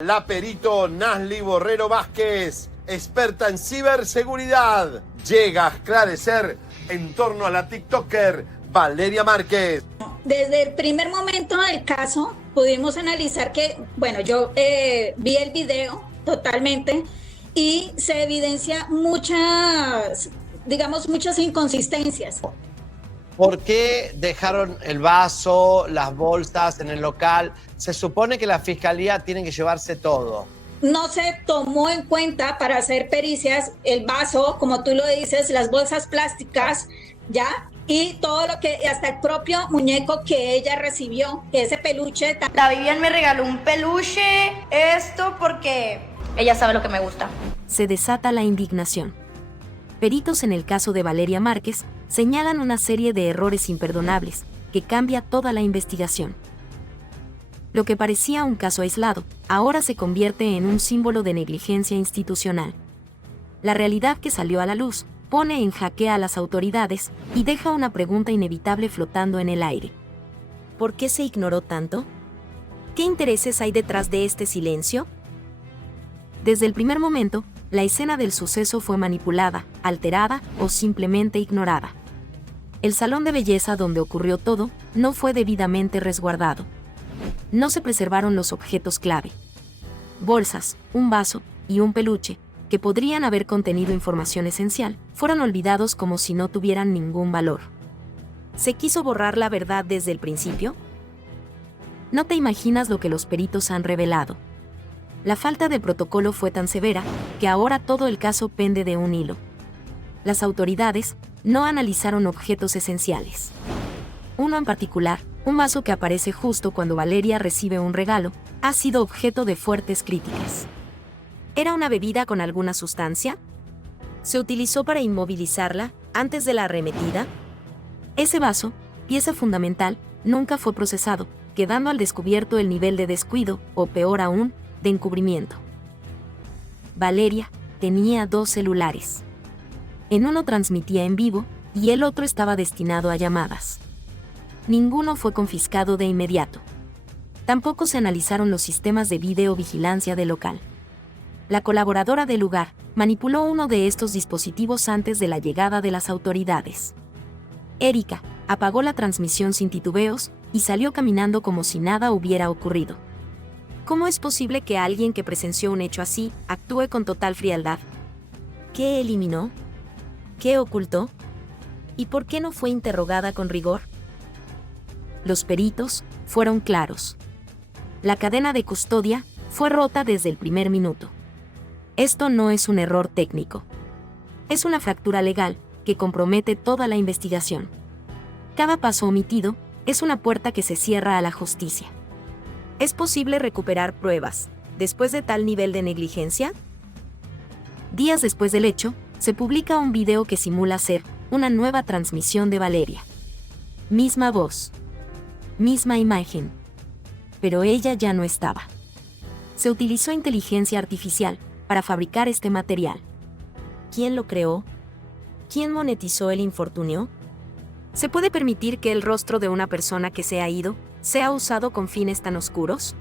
La perito Nasli Borrero Vázquez, experta en ciberseguridad, llega a esclarecer en torno a la TikToker Valeria Márquez. Desde el primer momento del caso pudimos analizar que, bueno, yo vi el video totalmente y se evidencia muchas inconsistencias. ¿Por qué dejaron el vaso, las bolsas en el local? Se supone que la Fiscalía tiene que llevarse todo. No se tomó en cuenta para hacer pericias el vaso, como tú lo dices, las bolsas plásticas, ¿ya? Y todo lo que, hasta el propio muñeco que ella recibió, que ese peluche. La Vivian me regaló un peluche, esto porque ella sabe lo que me gusta. Se desata la indignación. Peritos en el caso de Valeria Márquez señalan una serie de errores imperdonables que cambia toda la investigación. Lo que parecía un caso aislado, ahora se convierte en un símbolo de negligencia institucional. La realidad que salió a la luz pone en jaque a las autoridades y deja una pregunta inevitable flotando en el aire. ¿Por qué se ignoró tanto? ¿Qué intereses hay detrás de este silencio? Desde el primer momento, la escena del suceso fue manipulada, alterada o simplemente ignorada. El salón de belleza donde ocurrió todo no fue debidamente resguardado. No se preservaron los objetos clave. Bolsas, un vaso y un peluche, que podrían haber contenido información esencial, fueron olvidados como si no tuvieran ningún valor. ¿Se quiso borrar la verdad desde el principio? No te imaginas lo que los peritos han revelado. La falta de protocolo fue tan severa que ahora todo el caso pende de un hilo. Las autoridades no analizaron objetos esenciales. Uno en particular, un vaso que aparece justo cuando Valeria recibe un regalo, ha sido objeto de fuertes críticas. ¿Era una bebida con alguna sustancia? ¿Se utilizó para inmovilizarla antes de la arremetida? Ese vaso, pieza fundamental, nunca fue procesado, quedando al descubierto el nivel de descuido, o peor aún, de encubrimiento. Valeria tenía 2 celulares. En uno transmitía en vivo y el otro estaba destinado a llamadas. Ninguno fue confiscado de inmediato. Tampoco se analizaron los sistemas de videovigilancia del local. La colaboradora del lugar manipuló uno de estos dispositivos antes de la llegada de las autoridades. Erika apagó la transmisión sin titubeos y salió caminando como si nada hubiera ocurrido. ¿Cómo es posible que alguien que presenció un hecho así actúe con total frialdad? ¿Qué eliminó? ¿Qué ocultó? ¿Y por qué no fue interrogada con rigor? Los peritos fueron claros. La cadena de custodia fue rota desde el primer minuto. Esto no es un error técnico. Es una fractura legal que compromete toda la investigación. Cada paso omitido es una puerta que se cierra a la justicia. ¿Es posible recuperar pruebas después de tal nivel de negligencia? Días después del hecho, se publica un video que simula ser una nueva transmisión de Valeria. Misma voz. Misma imagen. Pero ella ya no estaba. Se utilizó inteligencia artificial para fabricar este material. ¿Quién lo creó? ¿Quién monetizó el infortunio? ¿Se puede permitir que el rostro de una persona que se ha ido sea usado con fines tan oscuros?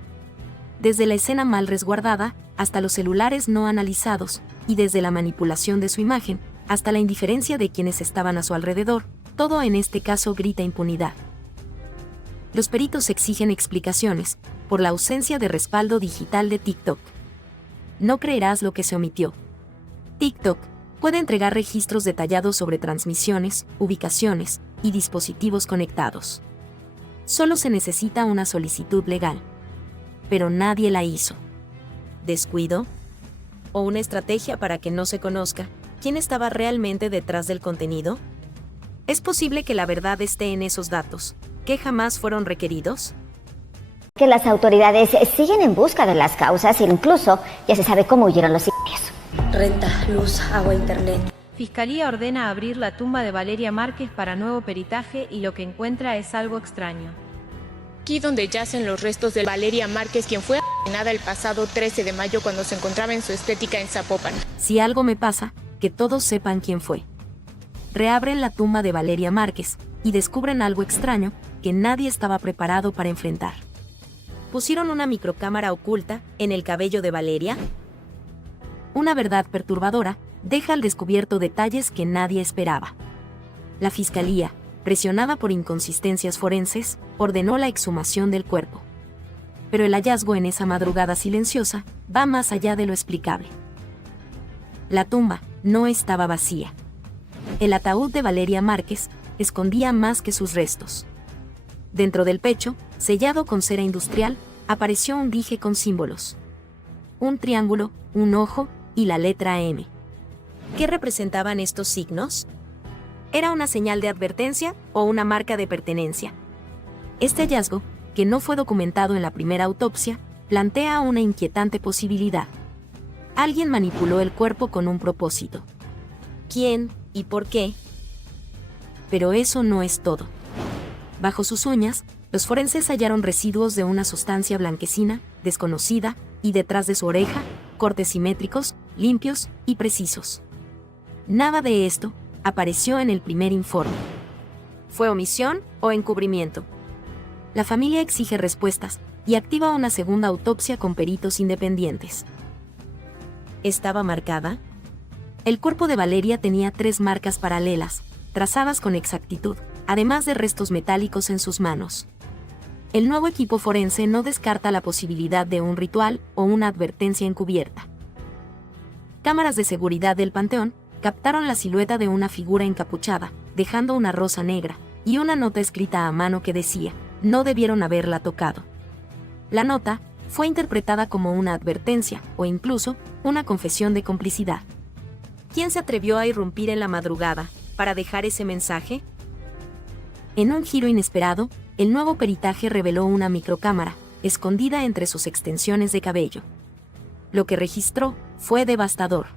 Desde la escena mal resguardada, hasta los celulares no analizados, y desde la manipulación de su imagen, hasta la indiferencia de quienes estaban a su alrededor, todo en este caso grita impunidad. Los peritos exigen explicaciones por la ausencia de respaldo digital de TikTok. No creerás lo que se omitió. TikTok puede entregar registros detallados sobre transmisiones, ubicaciones y dispositivos conectados. Solo se necesita una solicitud legal. Pero nadie la hizo. ¿Descuido? ¿O una estrategia para que no se conozca quién estaba realmente detrás del contenido? ¿Es posible que la verdad esté en esos datos, que jamás fueron requeridos? Que las autoridades siguen en busca de las causas e incluso ya se sabe cómo huyeron los sicarios. Renta, luz, agua, internet. Fiscalía ordena abrir la tumba de Valeria Márquez para nuevo peritaje y lo que encuentra es algo extraño. Aquí donde yacen los restos de Valeria Márquez, quien fue asesinada el pasado 13 de mayo cuando se encontraba en su estética en Zapopan. Si algo me pasa, que todos sepan quién fue. Reabren la tumba de Valeria Márquez y descubren algo extraño que nadie estaba preparado para enfrentar. pusieron una microcámara oculta en el cabello de Valeria? Una verdad perturbadora deja al descubierto detalles que nadie esperaba. La Fiscalía, presionada por inconsistencias forenses, ordenó la exhumación del cuerpo. Pero el hallazgo en esa madrugada silenciosa va más allá de lo explicable. La tumba no estaba vacía. El ataúd de Valeria Márquez escondía más que sus restos. Dentro del pecho, sellado con cera industrial, apareció un dije con símbolos. Un triángulo, un ojo y la letra M. ¿Qué representaban estos signos? ¿Era una señal de advertencia o una marca de pertenencia? Este hallazgo, que no fue documentado en la primera autopsia, plantea una inquietante posibilidad. Alguien manipuló el cuerpo con un propósito. ¿Quién y por qué? Pero eso no es todo. Bajo sus uñas, los forenses hallaron residuos de una sustancia blanquecina, desconocida, y detrás de su oreja, cortes simétricos, limpios y precisos. Nada de esto apareció en el primer informe. ¿Fue omisión o encubrimiento? La familia exige respuestas y activa una segunda autopsia con peritos independientes. ¿Estaba marcada? El cuerpo de Valeria tenía 3 marcas paralelas, trazadas con exactitud, además de restos metálicos en sus manos. El nuevo equipo forense no descarta la posibilidad de un ritual o una advertencia encubierta. Cámaras de seguridad del panteón captaron la silueta de una figura encapuchada, dejando una rosa negra, y una nota escrita a mano que decía: no debieron haberla tocado. La nota fue interpretada como una advertencia, o incluso, una confesión de complicidad. ¿Quién se atrevió a irrumpir en la madrugada para dejar ese mensaje? En un giro inesperado, el nuevo peritaje reveló una microcámara, escondida entre sus extensiones de cabello. Lo que registró fue devastador.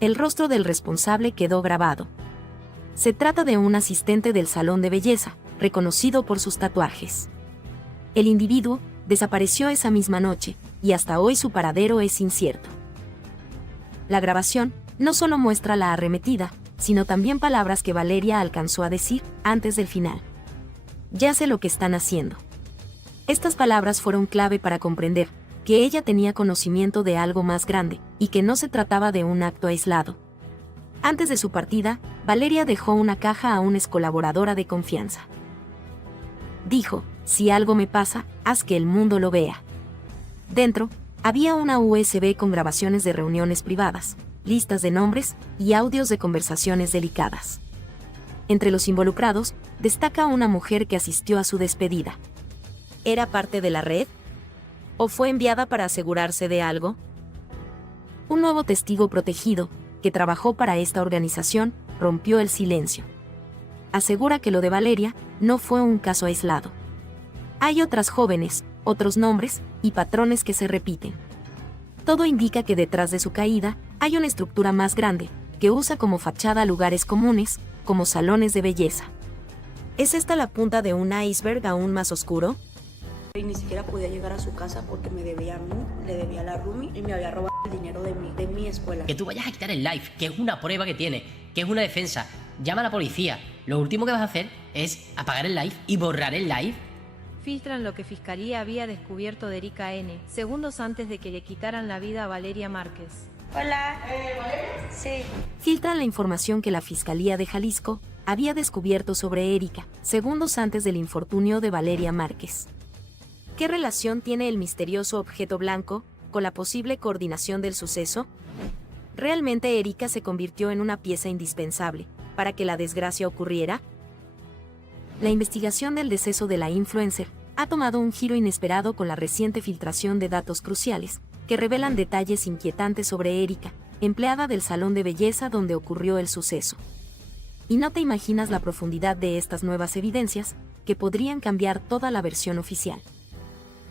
El rostro del responsable quedó grabado. Se trata de un asistente del salón de belleza, reconocido por sus tatuajes. El individuo desapareció esa misma noche, y hasta hoy su paradero es incierto. La grabación no solo muestra la arremetida, sino también palabras que Valeria alcanzó a decir antes del final. Ya sé lo que están haciendo. Estas palabras fueron clave para comprender que ella tenía conocimiento de algo más grande, y que no se trataba de un acto aislado. Antes de su partida, Valeria dejó una caja a una excolaboradora de confianza. Dijo: si algo me pasa, haz que el mundo lo vea. Dentro, había una USB con grabaciones de reuniones privadas, listas de nombres y audios de conversaciones delicadas. Entre los involucrados, destaca una mujer que asistió a su despedida. ¿Era parte de la red? ¿O fue enviada para asegurarse de algo? Un nuevo testigo protegido, que trabajó para esta organización, rompió el silencio. Asegura que lo de Valeria no fue un caso aislado. Hay otras jóvenes, otros nombres y patrones que se repiten. Todo indica que detrás de su caída hay una estructura más grande, que usa como fachada lugares comunes, como salones de belleza. ¿Es esta la punta de un iceberg aún más oscuro? Y ni siquiera podía llegar a su casa porque me debía a mí, le debía a la roomie y me había robado el dinero de mi escuela. Que tú vayas a quitar el live, que es una prueba que tiene, que es una defensa. Llama a la policía. Lo último que vas a hacer es apagar el live y borrar el live. Filtran lo que Fiscalía había descubierto de Erika N., segundos antes de que le quitaran la vida a Valeria Márquez. Hola. ¿Valeria? Sí. Filtran la información que la Fiscalía de Jalisco había descubierto sobre Erika, segundos antes del infortunio de Valeria Márquez. ¿Qué relación tiene el misterioso objeto blanco con la posible coordinación del suceso? ¿Realmente Erika se convirtió en una pieza indispensable para que la desgracia ocurriera? La investigación del deceso de la influencer ha tomado un giro inesperado con la reciente filtración de datos cruciales que revelan detalles inquietantes sobre Erika, empleada del salón de belleza donde ocurrió el suceso. Y no te imaginas la profundidad de estas nuevas evidencias, que podrían cambiar toda la versión oficial.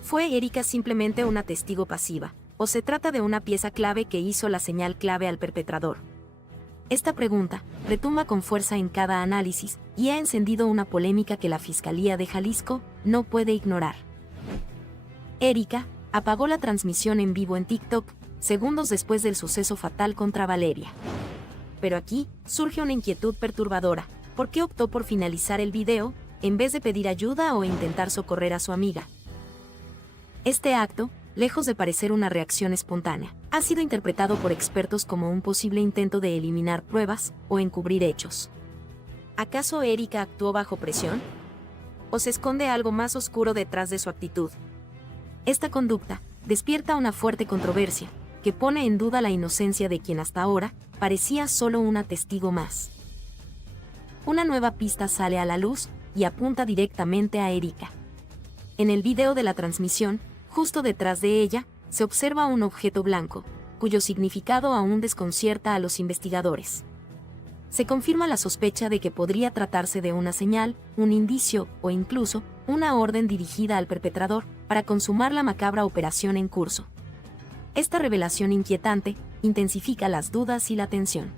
¿Fue Erika simplemente una testigo pasiva, o se trata de una pieza clave que hizo la señal clave al perpetrador? Esta pregunta retumba con fuerza en cada análisis y ha encendido una polémica que la Fiscalía de Jalisco no puede ignorar. Erika apagó la transmisión en vivo en TikTok, segundos después del suceso fatal contra Valeria. Pero aquí surge una inquietud perturbadora. ¿Por qué optó por finalizar el video, en vez de pedir ayuda o intentar socorrer a su amiga? Este acto, lejos de parecer una reacción espontánea, ha sido interpretado por expertos como un posible intento de eliminar pruebas o encubrir hechos. ¿Acaso Erika actuó bajo presión? ¿O se esconde algo más oscuro detrás de su actitud? Esta conducta despierta una fuerte controversia, que pone en duda la inocencia de quien hasta ahora parecía solo una testigo más. Una nueva pista sale a la luz y apunta directamente a Erika. En el video de la transmisión, justo detrás de ella, se observa un objeto blanco, cuyo significado aún desconcierta a los investigadores. Se confirma la sospecha de que podría tratarse de una señal, un indicio o incluso una orden dirigida al perpetrador para consumar la macabra operación en curso. Esta revelación inquietante intensifica las dudas y la tensión.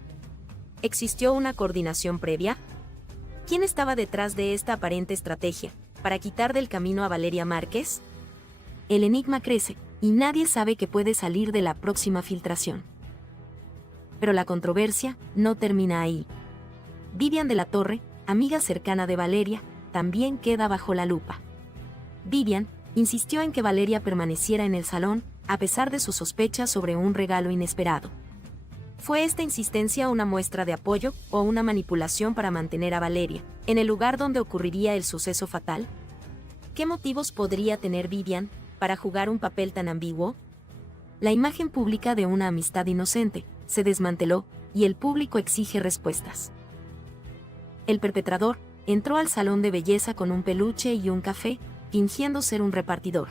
¿Existió una coordinación previa? ¿Quién estaba detrás de esta aparente estrategia para quitar del camino a Valeria Márquez? El enigma crece, y nadie sabe qué puede salir de la próxima filtración. Pero la controversia no termina ahí. Vivian de la Torre, amiga cercana de Valeria, también queda bajo la lupa. Vivian insistió en que Valeria permaneciera en el salón, a pesar de sus sospechas sobre un regalo inesperado. ¿Fue esta insistencia una muestra de apoyo o una manipulación para mantener a Valeria en el lugar donde ocurriría el suceso fatal? ¿Qué motivos podría tener Vivian para jugar un papel tan ambiguo? La imagen pública de una amistad inocente se desmanteló y el público exige respuestas. El perpetrador entró al salón de belleza con un peluche y un café, fingiendo ser un repartidor.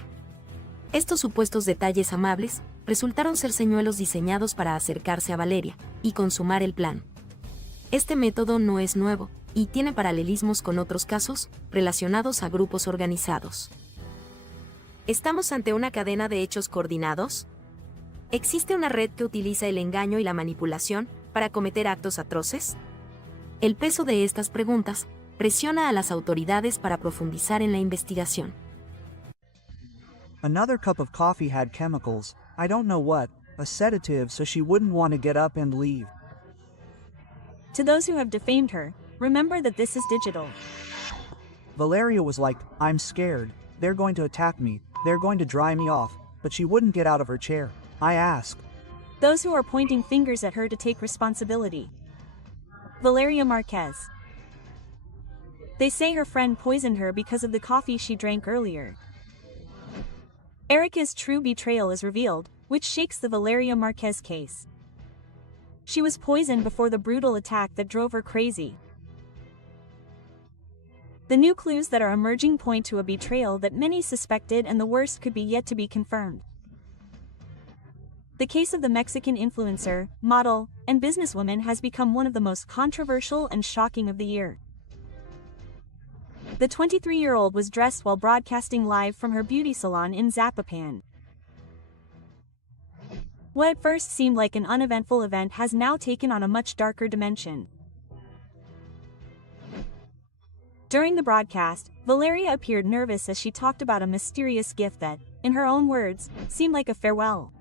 Estos supuestos detalles amables resultaron ser señuelos diseñados para acercarse a Valeria y consumar el plan. Este método no es nuevo y tiene paralelismos con otros casos relacionados a grupos organizados. ¿Estamos ante una cadena de hechos coordinados? ¿Existe una red que utiliza el engaño y la manipulación para cometer actos atroces? El peso de estas preguntas presiona a las autoridades para profundizar en la investigación. Another cup of coffee had chemicals, I don't know what, a sedative so she wouldn't want to get up and leave. To those who have defamed her, remember that this is digital. Valeria was like, I'm scared, they're going to attack me, they're going to dry me off, but she wouldn't get out of her chair. I asked. Those who are pointing fingers at her to take responsibility. Valeria Márquez. They say her friend poisoned her because of the coffee she drank earlier. Erika's true betrayal is revealed, which shakes the Valeria Márquez case. She was poisoned before the brutal attack that drove her crazy. The new clues that are emerging point to a betrayal that many suspected, and the worst could be yet to be confirmed. The case of the Mexican influencer, model, and businesswoman has become one of the most controversial and shocking of the year. The 23-year-old was dressed while broadcasting live from her beauty salon in Zapopan. What at first seemed like an uneventful event has now taken on a much darker dimension. During the broadcast, Valeria appeared nervous as she talked about a mysterious gift that, in her own words, seemed like a farewell.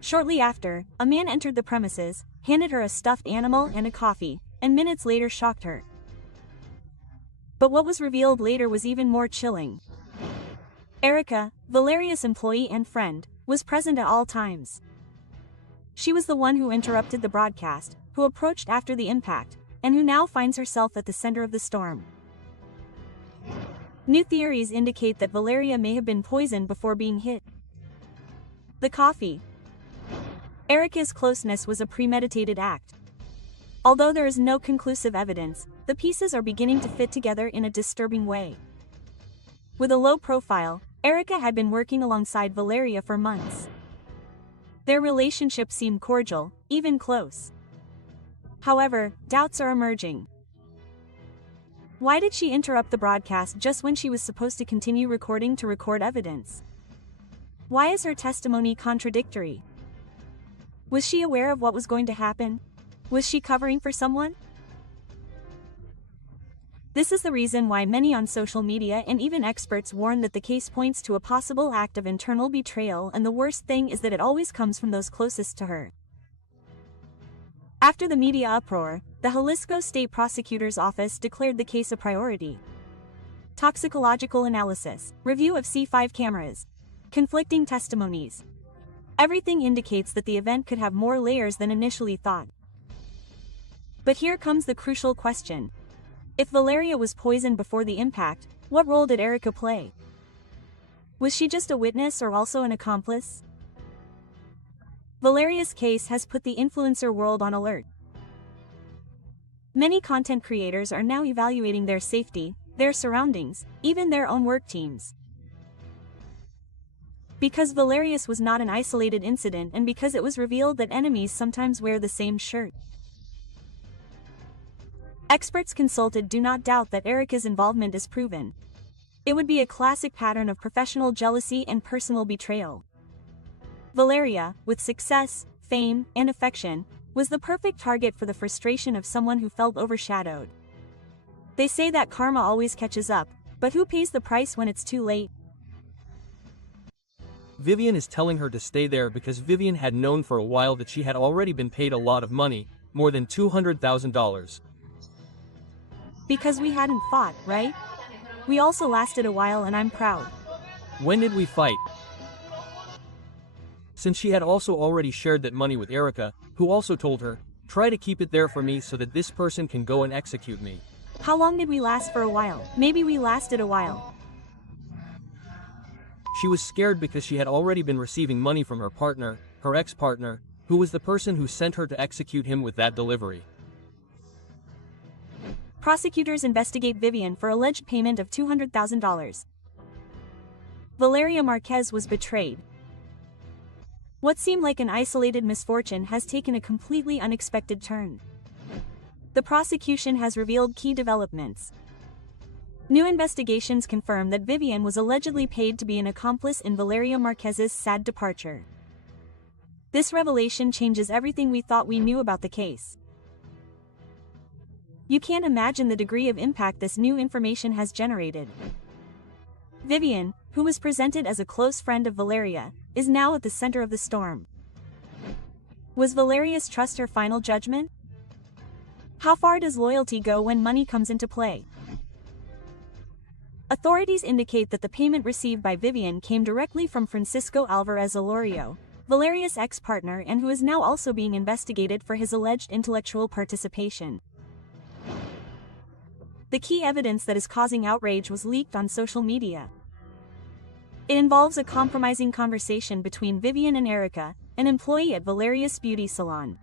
Shortly after, a man entered the premises, handed her a stuffed animal and a coffee, and minutes later shocked her. But what was revealed later was even more chilling. Erika, Valeria's employee and friend, was present at all times. She was the one who interrupted the broadcast, who approached after the impact, and who now finds herself at the center of the storm. New theories indicate that Valeria may have been poisoned before being hit. The coffee. Erika's closeness was a premeditated act. Although there is no conclusive evidence, the pieces are beginning to fit together in a disturbing way. With a low profile, Erika had been working alongside Valeria for months. Their relationship seemed cordial, even close. However, doubts are emerging. Why did she interrupt the broadcast just when she was supposed to continue recording to record evidence? Why is her testimony contradictory? Was she aware of what was going to happen? Was she covering for someone? This is the reason why many on social media and even experts warn that the case points to a possible act of internal betrayal, and the worst thing is that it always comes from those closest to her. After the media uproar, the Jalisco State Prosecutor's Office declared the case a priority. Toxicological analysis, review of C5 cameras, conflicting testimonies. Everything indicates that the event could have more layers than initially thought. But here comes the crucial question. If Valeria was poisoned before the impact, what role did Erica play? Was she just a witness or also an accomplice? Valeria's case has put the influencer world on alert. Many content creators are now evaluating their safety, their surroundings, even their own work teams. Because Valeria's was not an isolated incident and because it was revealed that enemies sometimes wear the same shirt. Experts consulted do not doubt that Erica's involvement is proven. It would be a classic pattern of professional jealousy and personal betrayal. Valeria, with success, fame, and affection, was the perfect target for the frustration of someone who felt overshadowed. They say that karma always catches up, but who pays the price when it's too late? Vivian is telling her to stay there because Vivian had known for a while that she had already been paid a lot of money, more than $200,000. Because we hadn't fought, right? We also lasted a while and I'm proud. When did we fight? Since she had also already shared that money with Erica, who also told her, try to keep it there for me so that this person can go and execute me. How long did we last for a while? Maybe we lasted a while. She was scared because she had already been receiving money from her partner, her ex-partner, who was the person who sent her to execute him with that delivery. Prosecutors investigate Vivian for alleged payment of $200,000. Valeria Márquez was betrayed. What seemed like an isolated misfortune has taken a completely unexpected turn. The prosecution has revealed key developments. New investigations confirm that Vivian was allegedly paid to be an accomplice in Valeria Márquez's sad departure. This revelation changes everything we thought we knew about the case. You can't imagine the degree of impact this new information has generated. Vivian, who was presented as a close friend of Valeria, is now at the center of the storm. Was Valeria's trust her final judgment? How far does loyalty go when money comes into play? Authorities indicate that the payment received by Vivian came directly from Francisco Alvarez Alorio, Valeria's ex-partner and who is now also being investigated for his alleged intellectual participation. The key evidence that is causing outrage was leaked on social media. It involves a compromising conversation between Vivian and Erica, an employee at Valeria's beauty salon.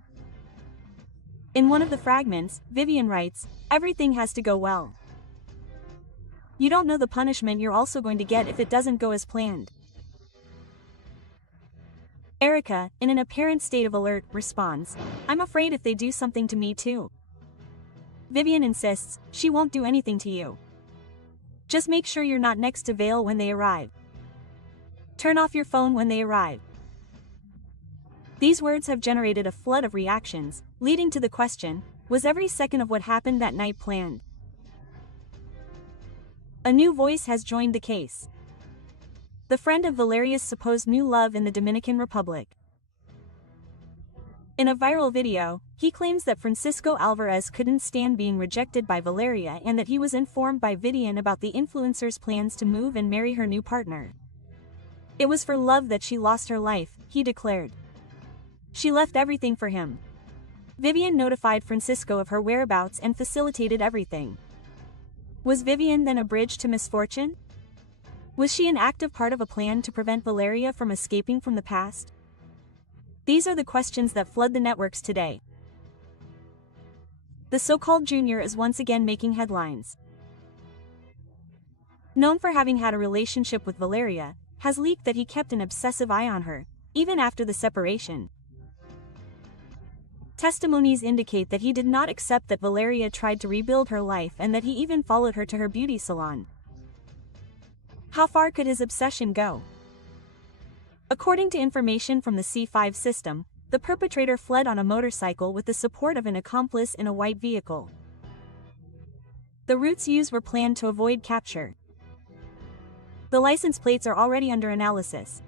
In one of the fragments, Vivian writes, "Everything has to go well. You don't know the punishment you're also going to get if it doesn't go as planned." Erica, in an apparent state of alert, responds, "I'm afraid if they do something to me too." Vivian insists, she won't do anything to you. Just make sure you're not next to Vale when they arrive. Turn off your phone when they arrive. These words have generated a flood of reactions, leading to the question, was every second of what happened that night planned? A new voice has joined the case. The friend of Valeria's supposed new love in the Dominican Republic. In a viral video, he claims that Francisco Alvarez couldn't stand being rejected by Valeria and that he was informed by Vivian about the influencer's plans to move and marry her new partner. It was for love that she lost her life, he declared. She left everything for him. Vivian notified Francisco of her whereabouts and facilitated everything. Was Vivian then a bridge to misfortune? Was she an active part of a plan to prevent Valeria from escaping from the past? These are the questions that flood the networks today. The so-called Junior is once again making headlines. Known for having had a relationship with Valeria, has leaked that he kept an obsessive eye on her, even after the separation. Testimonies indicate that he did not accept that Valeria tried to rebuild her life and that he even followed her to her beauty salon. How far could his obsession go? According to information from the C5 system, the perpetrator fled on a motorcycle with the support of an accomplice in a white vehicle. The routes used were planned to avoid capture. The license plates are already under analysis.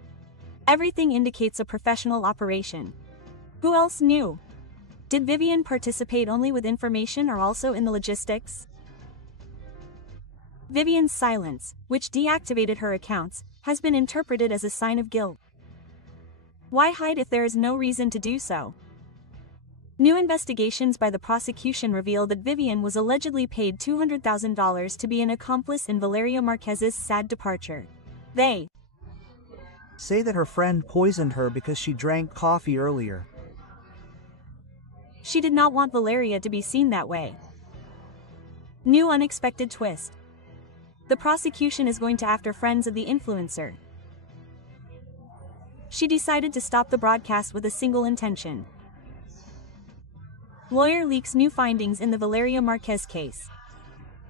Everything indicates a professional operation. Who else knew? Did Vivian participate only with information or also in the logistics? Vivian's silence, which deactivated her accounts, has been interpreted as a sign of guilt. Why hide if there is no reason to do so? New investigations by the prosecution reveal that Vivian was allegedly paid $200,000 to be an accomplice in Valeria Marquez's sad departure. They say that her friend poisoned her because she drank coffee earlier. She did not want Valeria to be seen that way. New unexpected twist. The prosecution is going to after friends of the influencer. She decided to stop the broadcast with a single intention. Lawyer leaks new findings in the Valeria Marquez case.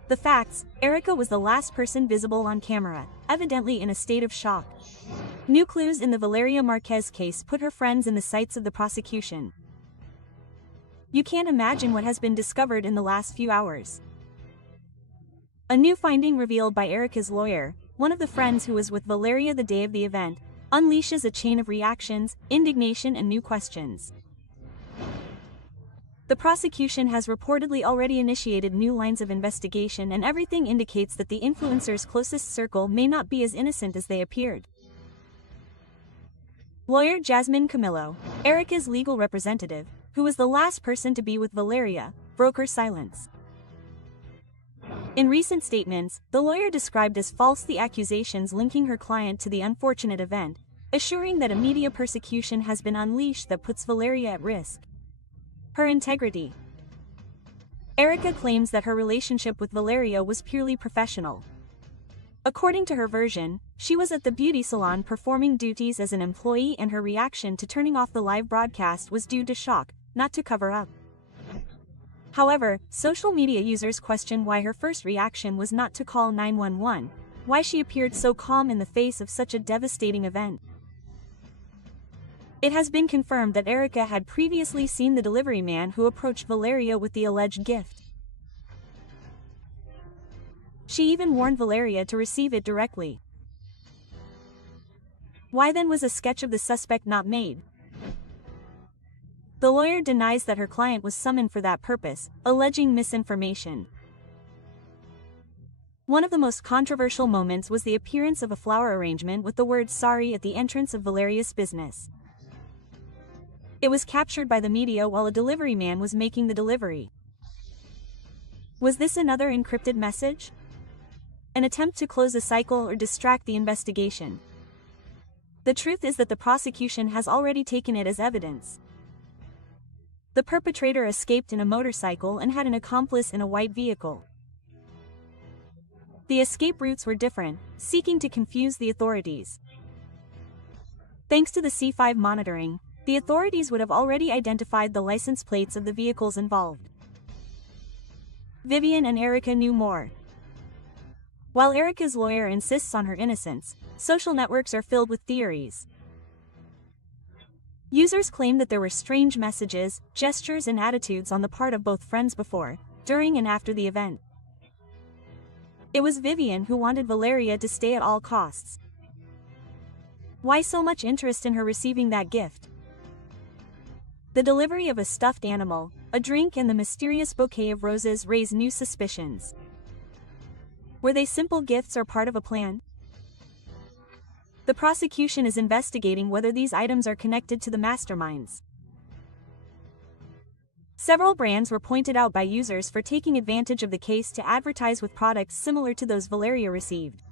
The facts: Erica was the last person visible on camera, evidently in a state of shock. New clues in the Valeria Marquez case put her friends in the sights of the prosecution. You can't imagine what has been discovered in the last few hours. A new finding revealed by Erica's lawyer, one of the friends who was with Valeria the day of the event, unleashes a chain of reactions, indignation, and new questions. The prosecution has reportedly already initiated new lines of investigation, and everything indicates that the influencer's closest circle may not be as innocent as they appeared. Lawyer Jasmine Camillo, Erica's legal representative, who was the last person to be with Valeria, broke her silence. In recent statements, the lawyer described as false the accusations linking her client to the unfortunate event, assuring that a media persecution has been unleashed that puts Valeria at risk. Her integrity. Erica claims that her relationship with Valeria was purely professional. According to her version, she was at the beauty salon performing duties as an employee, and her reaction to turning off the live broadcast was due to shock, not to cover up. However, social media users question why her first reaction was not to call 911, why she appeared so calm in the face of such a devastating event. It has been confirmed that Erica had previously seen the delivery man who approached Valeria with the alleged gift. She even warned Valeria to receive it directly. Why then was a sketch of the suspect not made? The lawyer denies that her client was summoned for that purpose, alleging misinformation. One of the most controversial moments was the appearance of a flower arrangement with the word "sorry" at the entrance of Valeria's business. It was captured by the media while a delivery man was making the delivery. Was this another encrypted message? An attempt to close a cycle or distract the investigation? The truth is that the prosecution has already taken it as evidence. The perpetrator escaped in a motorcycle and had an accomplice in a white vehicle. The escape routes were different, seeking to confuse the authorities. Thanks to the C5 monitoring, the authorities would have already identified the license plates of the vehicles involved. Vivian and Erica knew more. While Erica's lawyer insists on her innocence, social networks are filled with theories. Users claim that there were strange messages, gestures, and attitudes on the part of both friends before, during, and after the event. It was Vivian who wanted Valeria to stay at all costs. Why so much interest in her receiving that gift? The delivery of a stuffed animal, a drink, and the mysterious bouquet of roses raise new suspicions. Were they simple gifts or part of a plan? The prosecution is investigating whether these items are connected to the masterminds. Several brands were pointed out by users for taking advantage of the case to advertise with products similar to those Valeria received.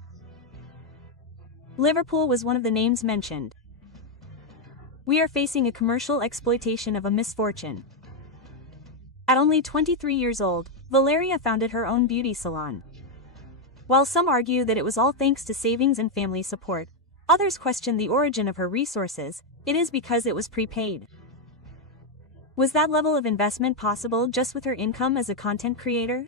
Liverpool was one of the names mentioned. We are facing a commercial exploitation of a misfortune. At only 23 years old, Valeria founded her own beauty salon. While some argue that it was all thanks to savings and family support, others question the origin of her resources. It is because it was prepaid. Was that level of investment possible just with her income as a content creator?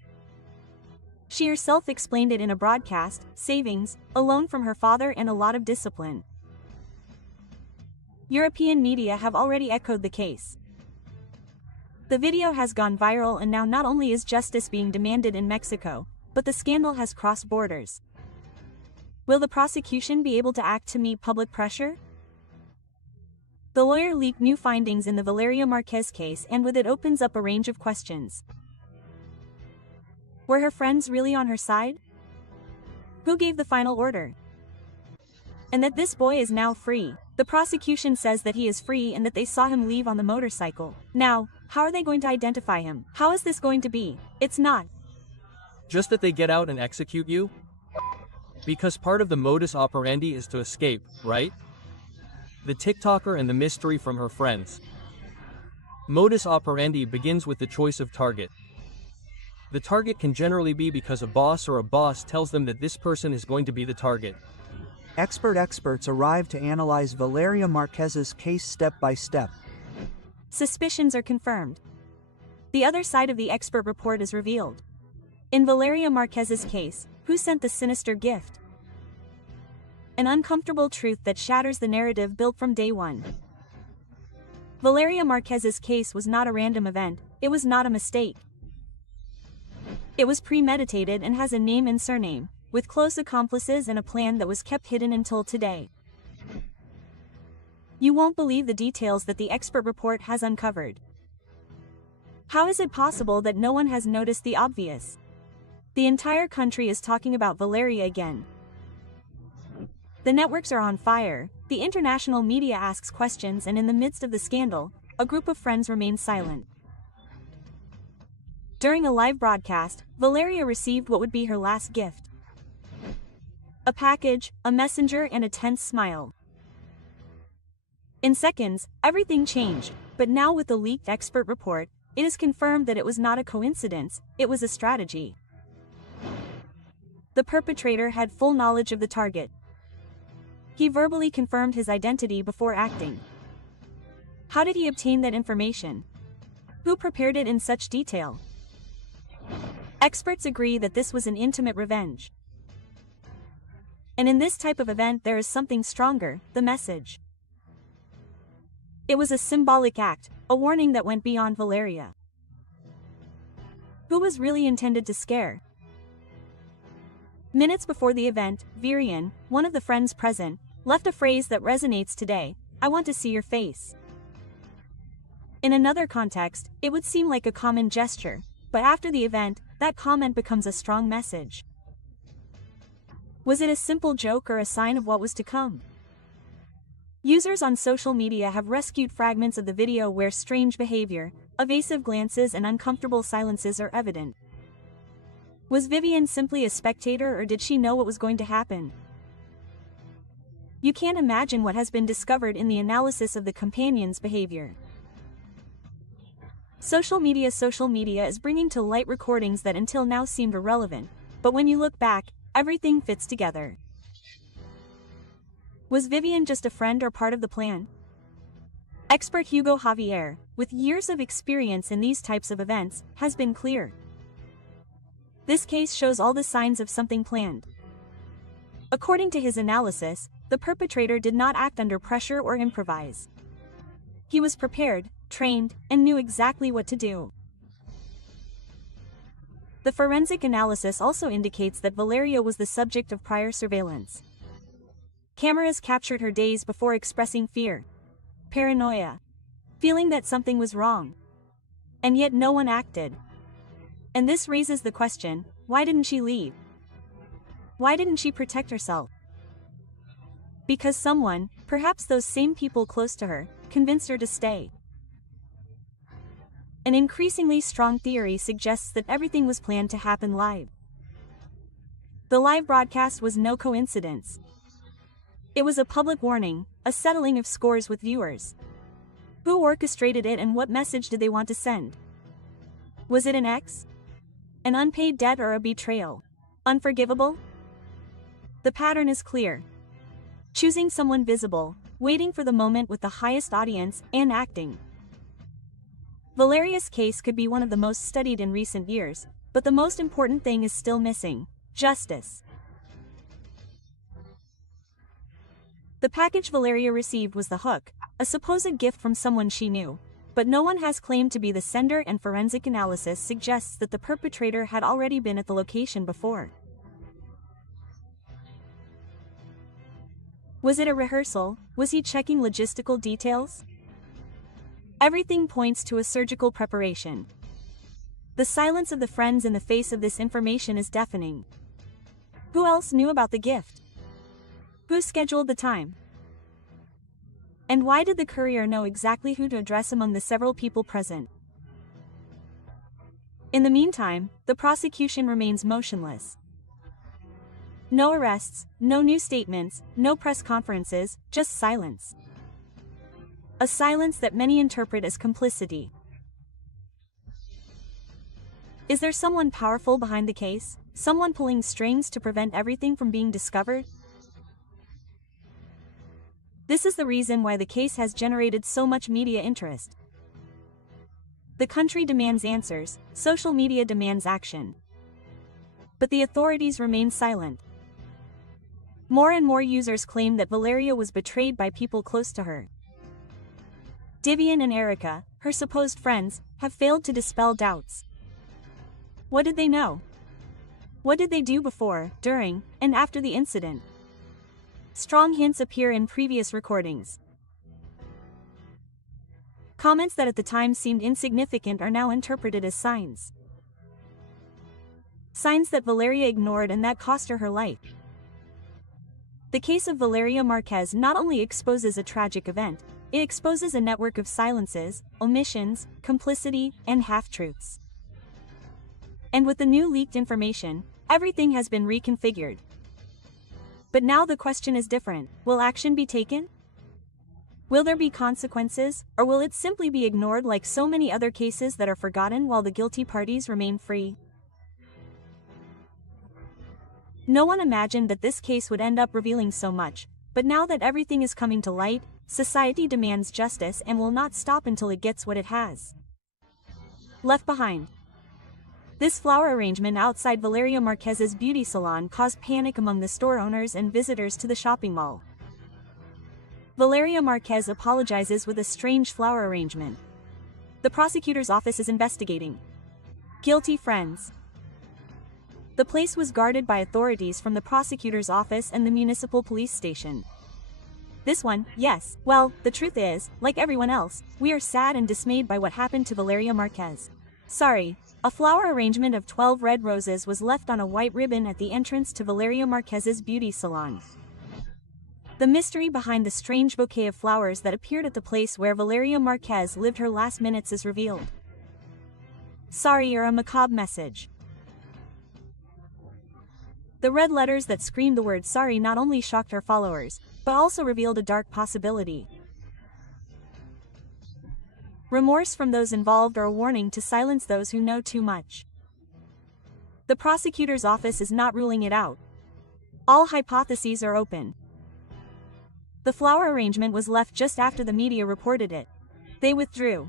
She herself explained it in a broadcast: savings, a loan from her father, and a lot of discipline. European media have already echoed the case. The video has gone viral, and now not only is justice being demanded in Mexico, but the scandal has crossed borders. Will the prosecution be able to act to meet public pressure? The lawyer leaked new findings in the Valeria Marquez case, and with it opens up a range of questions. Were her friends really on her side? Who gave the final order? And that this boy is now free. The prosecution says that he is free and that they saw him leave on the motorcycle. Now, how are they going to identify him? How is this going to be? It's not. Just that they get out and execute you? Because part of the modus operandi is to escape, right? The TikToker and the mystery from her friends. Modus operandi begins with the choice of target. The target can generally be because a boss or a boss tells them that this person is going to be the target. Experts arrive to analyze Valeria Marquez's case step by step. Suspicions are confirmed. The other side of the expert report is revealed. In Valeria Marquez's case, who sent the sinister gift? An uncomfortable truth that shatters the narrative built from day one. Valeria Marquez's case was not a random event, it was not a mistake. It was premeditated and has a name and surname, with close accomplices and a plan that was kept hidden until today. You won't believe the details that the expert report has uncovered. How is it possible that no one has noticed the obvious? The entire country is talking about Valeria again. The networks are on fire, the international media asks questions, and in the midst of the scandal, a group of friends remains silent. During a live broadcast, Valeria received what would be her last gift. A package, a messenger, and a tense smile. In seconds, everything changed, but now with the leaked expert report, it is confirmed that it was not a coincidence, it was a strategy. The perpetrator had full knowledge of the target. He verbally confirmed his identity before acting. How did he obtain that information? Who prepared it in such detail? Experts agree that this was an intimate revenge. And in this type of event there is something stronger, the message. It was a symbolic act, a warning that went beyond Valeria. Who was really intended to scare? Minutes before the event, Virian, one of the friends present, left a phrase that resonates today: "I want to see your face." In another context, it would seem like a common gesture, but after the event, that comment becomes a strong message. Was it a simple joke or a sign of what was to come? Users on social media have rescued fragments of the video where strange behavior, evasive glances, and uncomfortable silences are evident. Was Vivian simply a spectator, or did she know what was going to happen? You can't imagine what has been discovered in the analysis of the companion's behavior. Social media is bringing to light recordings that until now seemed irrelevant, but when you look back, everything fits together. Was Vivian just a friend or part of the plan? Expert Hugo Javier, with years of experience in these types of events, has been clear. This case shows all the signs of something planned. According to his analysis, the perpetrator did not act under pressure or improvise. He was prepared, trained, and knew exactly what to do. The forensic analysis also indicates that Valeria was the subject of prior surveillance. Cameras captured her days before expressing fear, paranoia, feeling that something was wrong. And yet no one acted. And this raises the question, why didn't she leave? Why didn't she protect herself? Because someone, perhaps those same people close to her, convinced her to stay. An increasingly strong theory suggests that everything was planned to happen live. The live broadcast was no coincidence. It was a public warning, a settling of scores with viewers. Who orchestrated it and what message did they want to send? Was it an ex? An unpaid debt or a betrayal? Unforgivable? The pattern is clear. Choosing someone visible, waiting for the moment with the highest audience, and acting. Valeria's case could be one of the most studied in recent years, but the most important thing is still missing: justice. The package Valeria received was the hook, a supposed gift from someone she knew, but no one has claimed to be the sender, and forensic analysis suggests that the perpetrator had already been at the location before. Was it a rehearsal? Was he checking logistical details? Everything points to a surgical preparation. The silence of the friends in the face of this information is deafening. Who else knew about the gift? Who scheduled the time? And why did the courier know exactly who to address among the several people present? In the meantime, the prosecution remains motionless. No arrests, no new statements, no press conferences, just silence. A silence that many interpret as complicity. Is there someone powerful behind the case? Someone pulling strings to prevent everything from being discovered? This is the reason why the case has generated so much media interest. The country demands answers, social media demands action. But the authorities remain silent. More and more users claim that Valeria was betrayed by people close to her. Vivian and Erica, her supposed friends, have failed to dispel doubts. What did they know? What did they do before, during, and after the incident? Strong hints appear in previous recordings. Comments that at the time seemed insignificant are now interpreted as signs. Signs that Valeria ignored and that cost her her life. The case of Valeria Márquez not only exposes a tragic event, it exposes a network of silences, omissions, complicity, and half-truths. And with the new leaked information, everything has been reconfigured. But now the question is different. Will action be taken? Will there be consequences, or will it simply be ignored like so many other cases that are forgotten while the guilty parties remain free? No one imagined that this case would end up revealing so much, but now that everything is coming to light, society demands justice and will not stop until it gets what it has. Left behind. This flower arrangement outside Valeria Márquez's beauty salon caused panic among the store owners and visitors to the shopping mall. Valeria Márquez apologizes with a strange flower arrangement. The prosecutor's office is investigating. Guilty friends. The place was guarded by authorities from the prosecutor's office and the municipal police station. This one, yes, well, the truth is, like everyone else, we are sad and dismayed by what happened to Valeria Márquez. Sorry. A flower arrangement of 12 red roses was left on a white ribbon at the entrance to Valeria Márquez's beauty salon. The mystery behind the strange bouquet of flowers that appeared at the place where Valeria Márquez lived her last minutes is revealed. Sorry, or a macabre message. The red letters that screamed the word sorry not only shocked her followers, but also revealed a dark possibility. Remorse from those involved or a warning to silence those who know too much. The prosecutor's office is not ruling it out. All hypotheses are open. The flower arrangement was left just after the media reported it. They withdrew.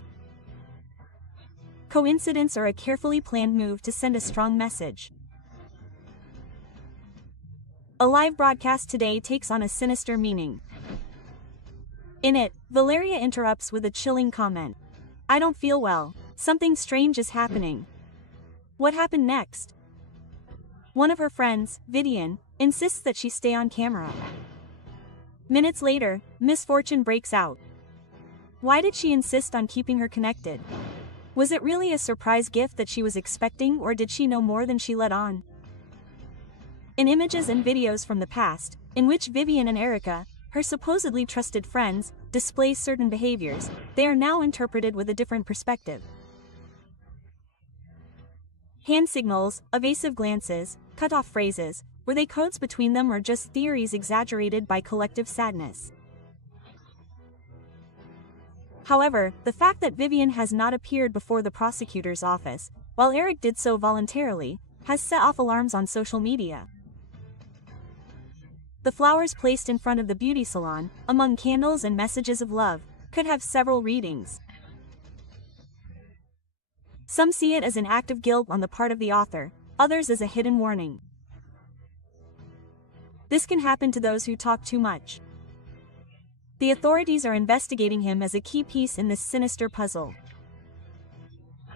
Coincidence or a carefully planned move to send a strong message? A live broadcast today takes on a sinister meaning. In it, Valeria interrupts with a chilling comment. I don't feel well. Something strange is happening. What happened next? One of her friends, Vivian, insists that she stay on camera. Minutes later, misfortune breaks out. Why did she insist on keeping her connected? Was it really a surprise gift that she was expecting, or did she know more than she let on? In images and videos from the past, in which Vivian and Erica, her supposedly trusted friends, display certain behaviors, they are now interpreted with a different perspective. Hand signals, evasive glances, cut-off phrases, were they codes between them or just theories exaggerated by collective sadness? However, the fact that Vivian has not appeared before the prosecutor's office, while Eric did so voluntarily, has set off alarms on social media. The flowers placed in front of the beauty salon, among candles and messages of love, could have several readings. Some see it as an act of guilt on the part of the author, others as a hidden warning. This can happen to those who talk too much. The authorities are investigating him as a key piece in this sinister puzzle.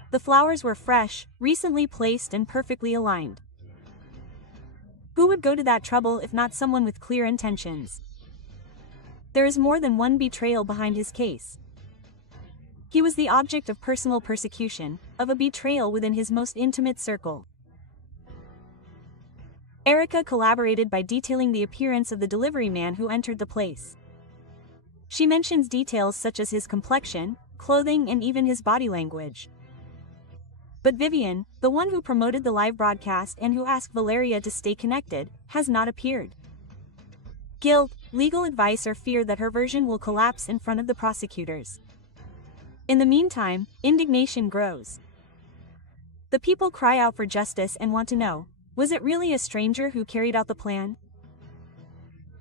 The flowers were fresh, recently placed and perfectly aligned. Who would go to that trouble if not someone with clear intentions? There is more than one betrayal behind his case. He was the object of personal persecution, of a betrayal within his most intimate circle. Erica collaborated by detailing the appearance of the delivery man who entered the place. She mentions details such as his complexion, clothing, and even his body language. But Vivian, the one who promoted the live broadcast and who asked Valeria to stay connected, has not appeared. Guilt, legal advice, or fear that her version will collapse in front of the prosecutors. In the meantime, indignation grows. The people cry out for justice and want to know, was it really a stranger who carried out the plan?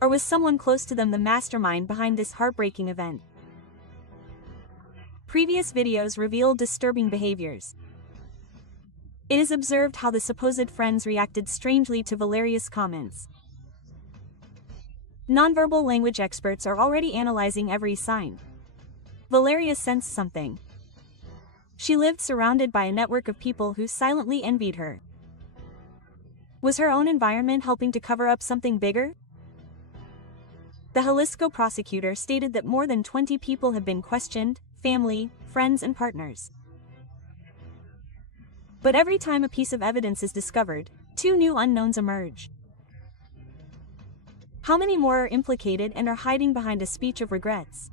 Or was someone close to them the mastermind behind this heartbreaking event? Previous videos revealed disturbing behaviors. It is observed how the supposed friends reacted strangely to Valeria's comments. Nonverbal language experts are already analyzing every sign. Valeria sensed something. She lived surrounded by a network of people who silently envied her. Was her own environment helping to cover up something bigger? The Jalisco prosecutor stated that more than 20 people have been questioned, family, friends, and partners. But every time a piece of evidence is discovered, 2 new unknowns emerge. How many more are implicated and are hiding behind a speech of regrets?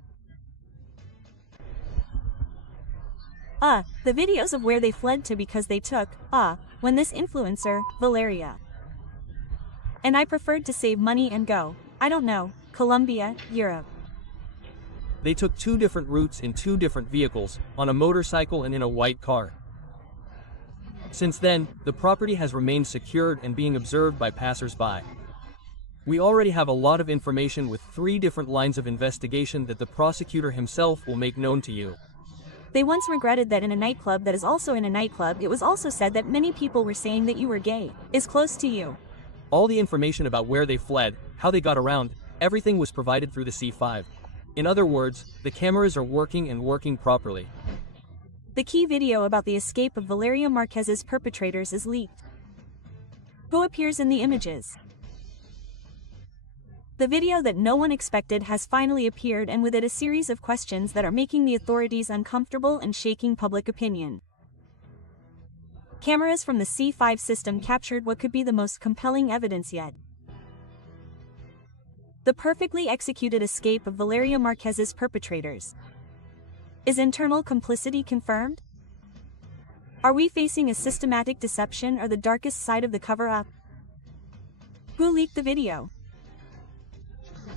The videos of where they fled to because they took, when this influencer, Valeria. And I preferred to save money and go, I don't know, Colombia, Europe. They took 2 different routes in 2 different vehicles, on a motorcycle and in a white car. Since then, the property has remained secured and being observed by passers-by. We already have a lot of information with 3 different lines of investigation that the prosecutor himself will make known to you. They once regretted that in a nightclub that is also in a nightclub, it was also said that many people were saying that you were gay, is close to you. All the information about where they fled, how they got around, everything was provided through the C5. In other words, the cameras are working and working properly. The key video about the escape of Valeria Márquez's perpetrators is leaked. Who appears in the images? The video that no one expected has finally appeared, and with it a series of questions that are making the authorities uncomfortable and shaking public opinion. Cameras from the C5 system captured what could be the most compelling evidence yet. The perfectly executed escape of Valeria Márquez's perpetrators. Is internal complicity confirmed? Are we facing a systematic deception or the darkest side of the cover-up? Who leaked the video?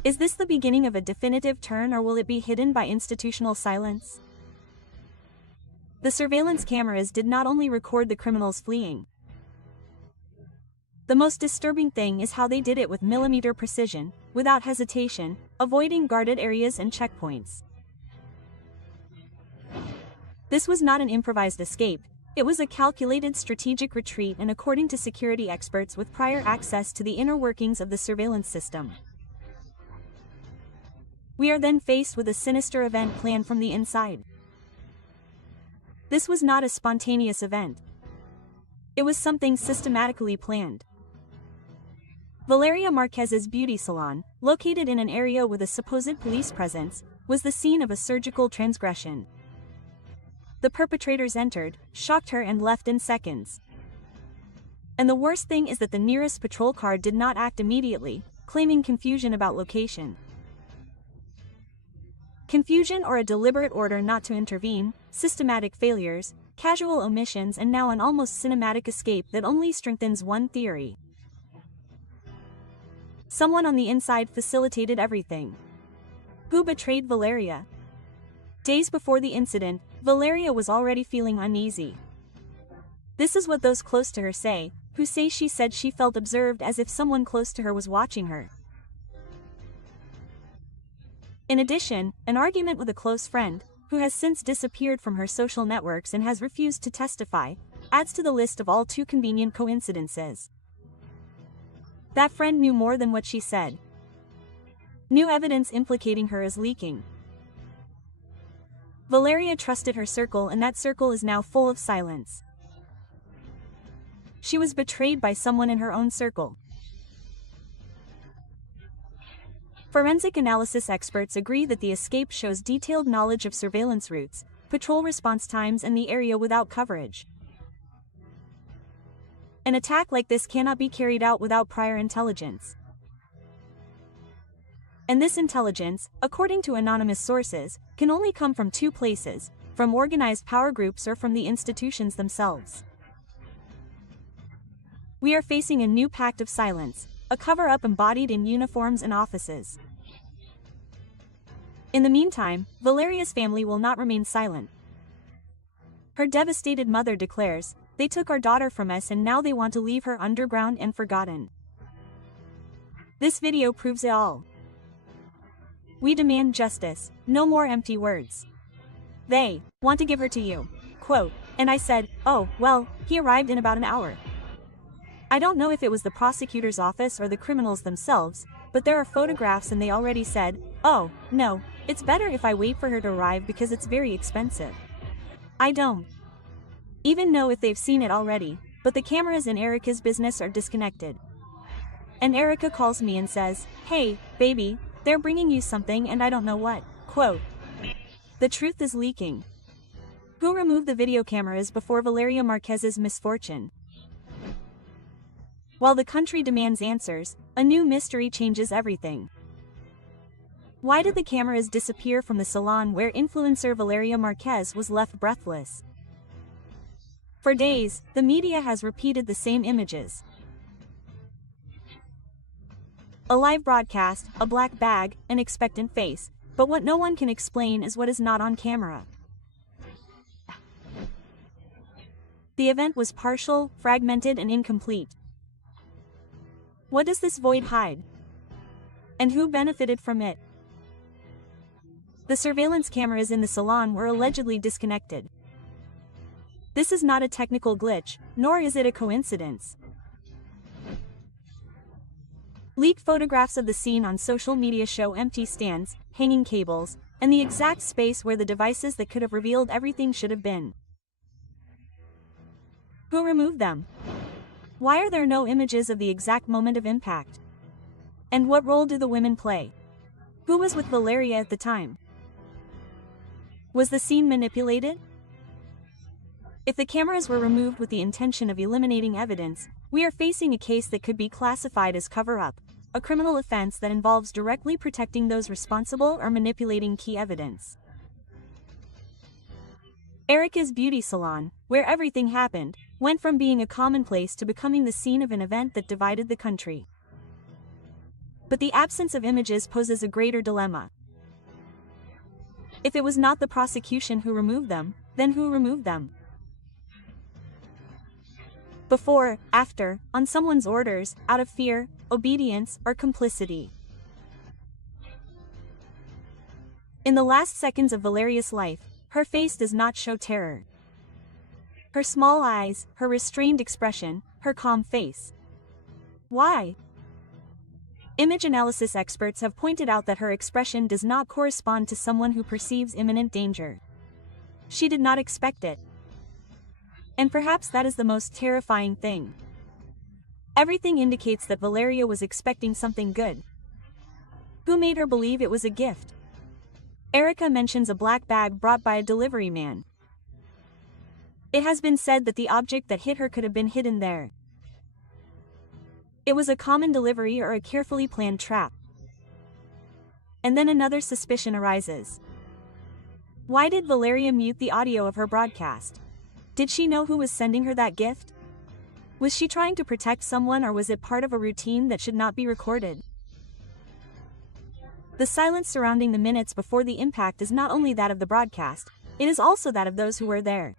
Is this the beginning of a definitive turn, or will it be hidden by institutional silence? The surveillance cameras did not only record the criminals fleeing. The most disturbing thing is how they did it with millimeter precision, without hesitation, avoiding guarded areas and checkpoints. This was not an improvised escape, it was a calculated strategic retreat, and according to security experts with prior access to the inner workings of the surveillance system. We are then faced with a sinister event planned from the inside. This was not a spontaneous event. It was something systematically planned. Valeria Márquez's beauty salon, located in an area with a supposed police presence, was the scene of a surgical transgression. The perpetrators entered, shocked her, and left in seconds. And the worst thing is that the nearest patrol car did not act immediately, claiming confusion about location. Confusion or a deliberate order not to intervene, systematic failures, casual omissions, and now an almost cinematic escape that only strengthens one theory. Someone on the inside facilitated everything. Who betrayed Valeria? Days before the incident, Valeria was already feeling uneasy. This is what those close to her say, who say she said she felt observed, as if someone close to her was watching her. In addition, an argument with a close friend, who has since disappeared from her social networks and has refused to testify, adds to the list of all too convenient coincidences. That friend knew more than what she said. New evidence implicating her is leaking. Valeria trusted her circle, and that circle is now full of silence. She was betrayed by someone in her own circle. Forensic analysis experts agree that the escape shows detailed knowledge of surveillance routes, patrol response times, and the area without coverage. An attack like this cannot be carried out without prior intelligence. And this intelligence, according to anonymous sources, can only come from two places, from organized power groups or from the institutions themselves. We are facing a new pact of silence, a cover-up embodied in uniforms and offices. In the meantime, Valeria's family will not remain silent. Her devastated mother declares, "They took our daughter from us and now they want to leave her underground and forgotten." This video proves it all. We demand justice, no more empty words. They want to give her to you. Quote, and I said, "Oh, well, he arrived in about an hour." I don't know if it was the prosecutor's office or the criminals themselves, but there are photographs and they already said, "Oh, no, it's better if I wait for her to arrive because it's very expensive." I don't even know if they've seen it already, but the cameras in Erica's business are disconnected. And Erica calls me and says, "Hey, baby, they're bringing you something and I don't know what." Quote, the truth is leaking. Who removed the video cameras before Valeria Márquez's misfortune? While the country demands answers, a new mystery changes everything. Why did the cameras disappear from the salon where influencer Valeria Márquez was left breathless? For days, the media has repeated the same images. A live broadcast, a black bag, an expectant face, but what no one can explain is what is not on camera. The event was partial, fragmented, and incomplete. What does this void hide? And who benefited from it? The surveillance cameras in the salon were allegedly disconnected. This is not a technical glitch, nor is it a coincidence. Leaked photographs of the scene on social media show empty stands, hanging cables, and the exact space where the devices that could have revealed everything should have been. Who removed them? Why are there no images of the exact moment of impact? And what role do the women play? Who was with Valeria at the time? Was the scene manipulated? If the cameras were removed with the intention of eliminating evidence, we are facing a case that could be classified as cover-up, a criminal offense that involves directly protecting those responsible or manipulating key evidence. Erica's beauty salon, where everything happened, went from being a commonplace to becoming the scene of an event that divided the country. But the absence of images poses a greater dilemma. If it was not the prosecution who removed them, then who removed them? Before, after, on someone's orders, out of fear, obedience, or complicity. In the last seconds of Valeria's life, her face does not show terror. Her small eyes, her restrained expression, her calm face. Why? Image analysis experts have pointed out that her expression does not correspond to someone who perceives imminent danger. She did not expect it. And perhaps that is the most terrifying thing. Everything indicates that Valeria was expecting something good. Who made her believe it was a gift? Erica mentions a black bag brought by a delivery man. It has been said that the object that hit her could have been hidden there. It was a common delivery or a carefully planned trap. And then another suspicion arises. Why did Valeria mute the audio of her broadcast? Did she know who was sending her that gift? Was she trying to protect someone, or was it part of a routine that should not be recorded? The silence surrounding the minutes before the impact is not only that of the broadcast, it is also that of those who were there.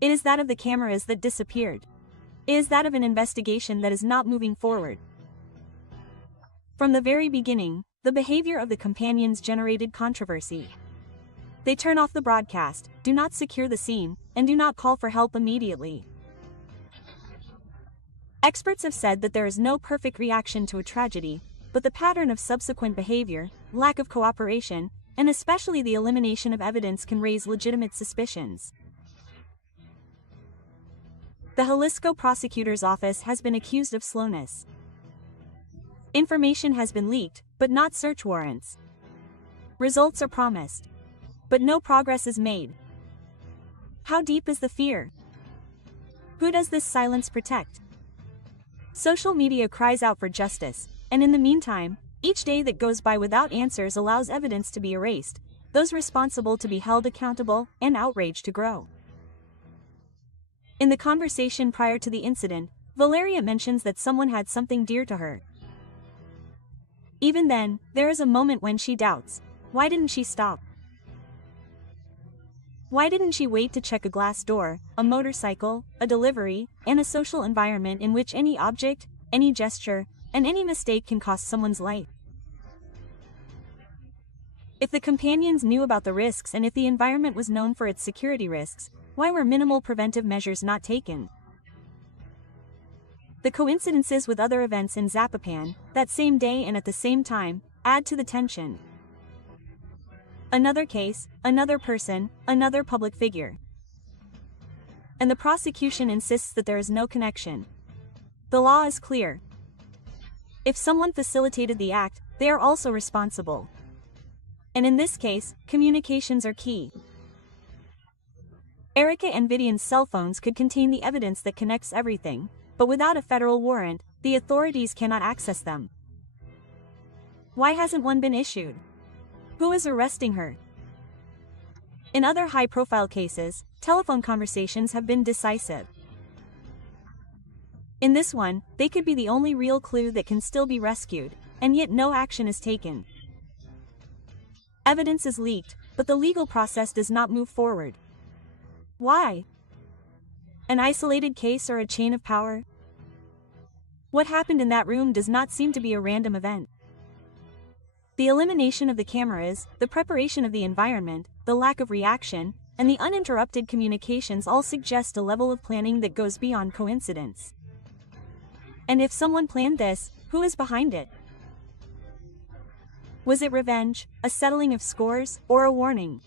It is that of the cameras that disappeared. It is that of an investigation that is not moving forward. From the very beginning, the behavior of the companions generated controversy. They turn off the broadcast, do not secure the scene, and do not call for help immediately. Experts have said that there is no perfect reaction to a tragedy, but the pattern of subsequent behavior, lack of cooperation, and especially the elimination of evidence can raise legitimate suspicions. The Jalisco prosecutor's office has been accused of slowness. Information has been leaked, but not search warrants. Results are promised, but no progress is made. How deep is the fear? Who does this silence protect? Social media cries out for justice, and in the meantime, each day that goes by without answers allows evidence to be erased, those responsible to be held accountable, and outrage to grow. In the conversation prior to the incident, Valeria mentions that someone had something dear to her. Even then, there is a moment when she doubts. Why didn't she stop? Why didn't she wait to check a glass door, a motorcycle, a delivery, and a social environment in which any object, any gesture, and any mistake can cost someone's life? If the companions knew about the risks and if the environment was known for its security risks, why were minimal preventive measures not taken? The coincidences with other events in Zapopan, that same day and at the same time, add to the tension. Another case, another person, another public figure. And the prosecution insists that there is no connection. The law is clear. If someone facilitated the act, they are also responsible. And in this case, communications are key. Erica and Vivian's cell phones could contain the evidence that connects everything, but without a federal warrant, the authorities cannot access them. Why hasn't one been issued? Who is arresting her? In other high-profile cases, telephone conversations have been decisive. In this one, they could be the only real clue that can still be rescued, and yet no action is taken. Evidence is leaked, but the legal process does not move forward. Why? An isolated case or a chain of power? What happened in that room does not seem to be a random event. The elimination of the cameras, the preparation of the environment, the lack of reaction, and the uninterrupted communications all suggest a level of planning that goes beyond coincidence. And if someone planned this, who is behind it? Was it revenge, a settling of scores, or a warning?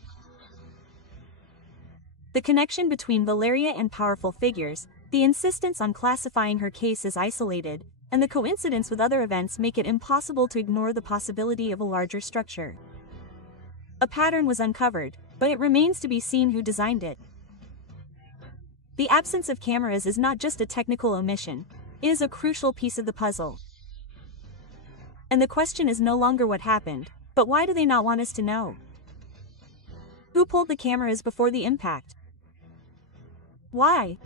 The connection between Valeria and powerful figures, the insistence on classifying her case as isolated, and the coincidence with other events make it impossible to ignore the possibility of a larger structure. A pattern was uncovered, but it remains to be seen who designed it. The absence of cameras is not just a technical omission, it is a crucial piece of the puzzle. And the question is no longer what happened, but why do they not want us to know? Who pulled the cameras before the impact? Why?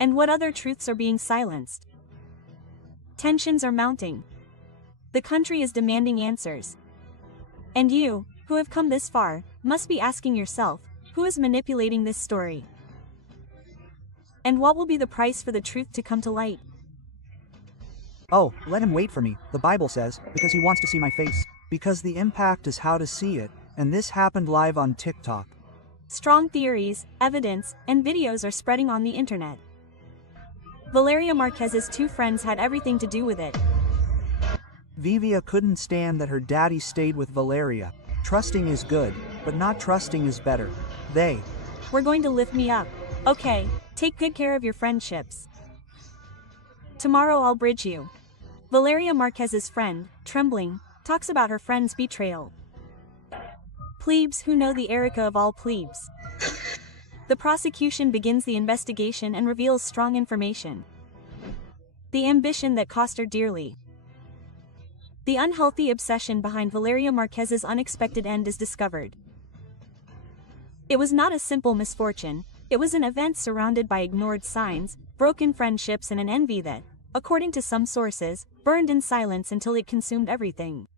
And what other truths are being silenced? Tensions are mounting. The country is demanding answers. And you, who have come this far, must be asking yourself, who is manipulating this story? And what will be the price for the truth to come to light? Oh, let him wait for me, the Bible says, because he wants to see my face. Because the impact is how to see it, and this happened live on TikTok. Strong theories, evidence, and videos are spreading on the internet. Valeria Marquez's two friends had everything to do with it. Vivia couldn't stand that her daddy stayed with Valeria. Trusting is good, but not trusting is better. They were going to lift me up. Okay, take good care of your friendships. Tomorrow I'll bridge you. Valeria Marquez's friend, trembling, talks about her friend's betrayal. Plebes who know the Erica of all plebes. The prosecution begins the investigation and reveals strong information. The ambition that cost her dearly. The unhealthy obsession behind Valeria Marquez's unexpected end is discovered. It was not a simple misfortune, it was an event surrounded by ignored signs, broken friendships and an envy that, according to some sources, burned in silence until it consumed everything.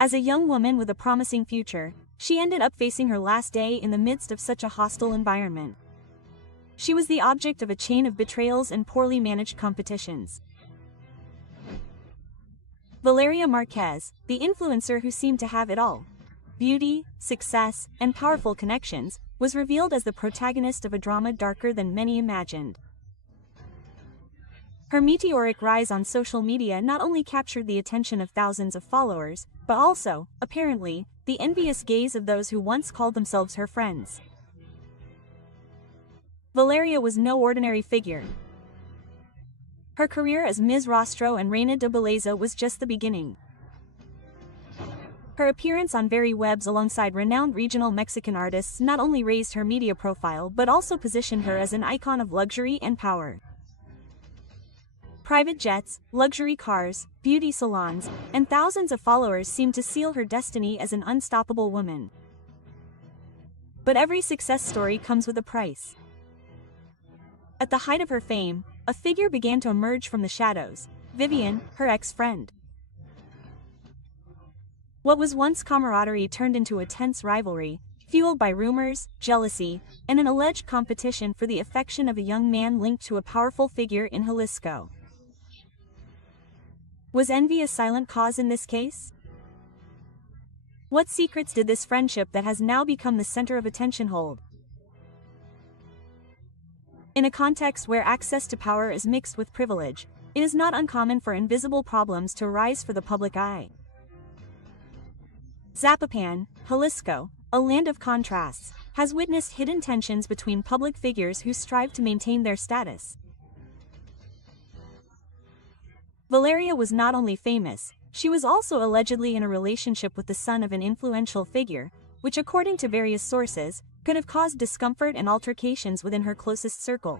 As a young woman with a promising future, she ended up facing her last day in the midst of such a hostile environment. She was the object of a chain of betrayals and poorly managed competitions. Valeria Marquez, the influencer who seemed to have it all, beauty, success, and powerful connections, was revealed as the protagonist of a drama darker than many imagined. Her meteoric rise on social media not only captured the attention of thousands of followers, but also, apparently, the envious gaze of those who once called themselves her friends. Valeria was no ordinary figure. Her career as Ms. Rostro and Reina de Belleza was just the beginning. Her Her appearance on very webs alongside renowned regional Mexican artists not only raised her media profile but also positioned her as an icon of luxury and power. Private jets, luxury cars, beauty salons, and thousands of followers seemed to seal her destiny as an unstoppable woman. But every success story comes with a price. At the height of her fame, a figure began to emerge from the shadows: Vivian, her ex-friend. What was once camaraderie turned into a tense rivalry, fueled by rumors, jealousy, and an alleged competition for the affection of a young man linked to a powerful figure in Jalisco. Was envy a silent cause in this case? What secrets did this friendship that has now become the center of attention hold? In a context where access to power is mixed with privilege, it is not uncommon for invisible problems to arise for the public eye. Zapopan, Jalisco, a land of contrasts, has witnessed hidden tensions between public figures who strive to maintain their status. Valeria was not only famous, she was also allegedly in a relationship with the son of an influential figure, which according to various sources, could have caused discomfort and altercations within her closest circle.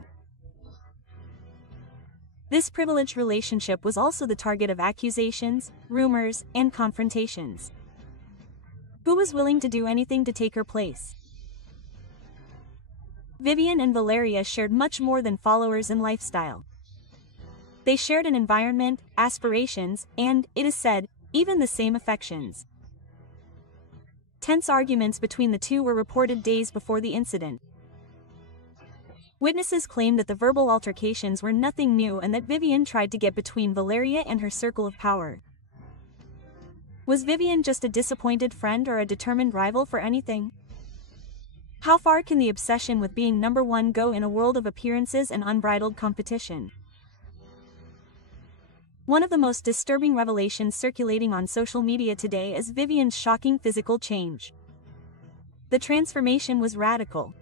This privileged relationship was also the target of accusations, rumors, and confrontations. Who was willing to do anything to take her place? Vivian and Valeria shared much more than followers and lifestyle. They shared an environment, aspirations, and, it is said, even the same affections. Tense arguments between the two were reported days before the incident. Witnesses claimed that the verbal altercations were nothing new and that Vivian tried to get between Valeria and her circle of power. Was Vivian just a disappointed friend or a determined rival for anything? How far can the obsession with being number one go in a world of appearances and unbridled competition? One of the most disturbing revelations circulating on social media today is Vivian's shocking physical change. The transformation was radical.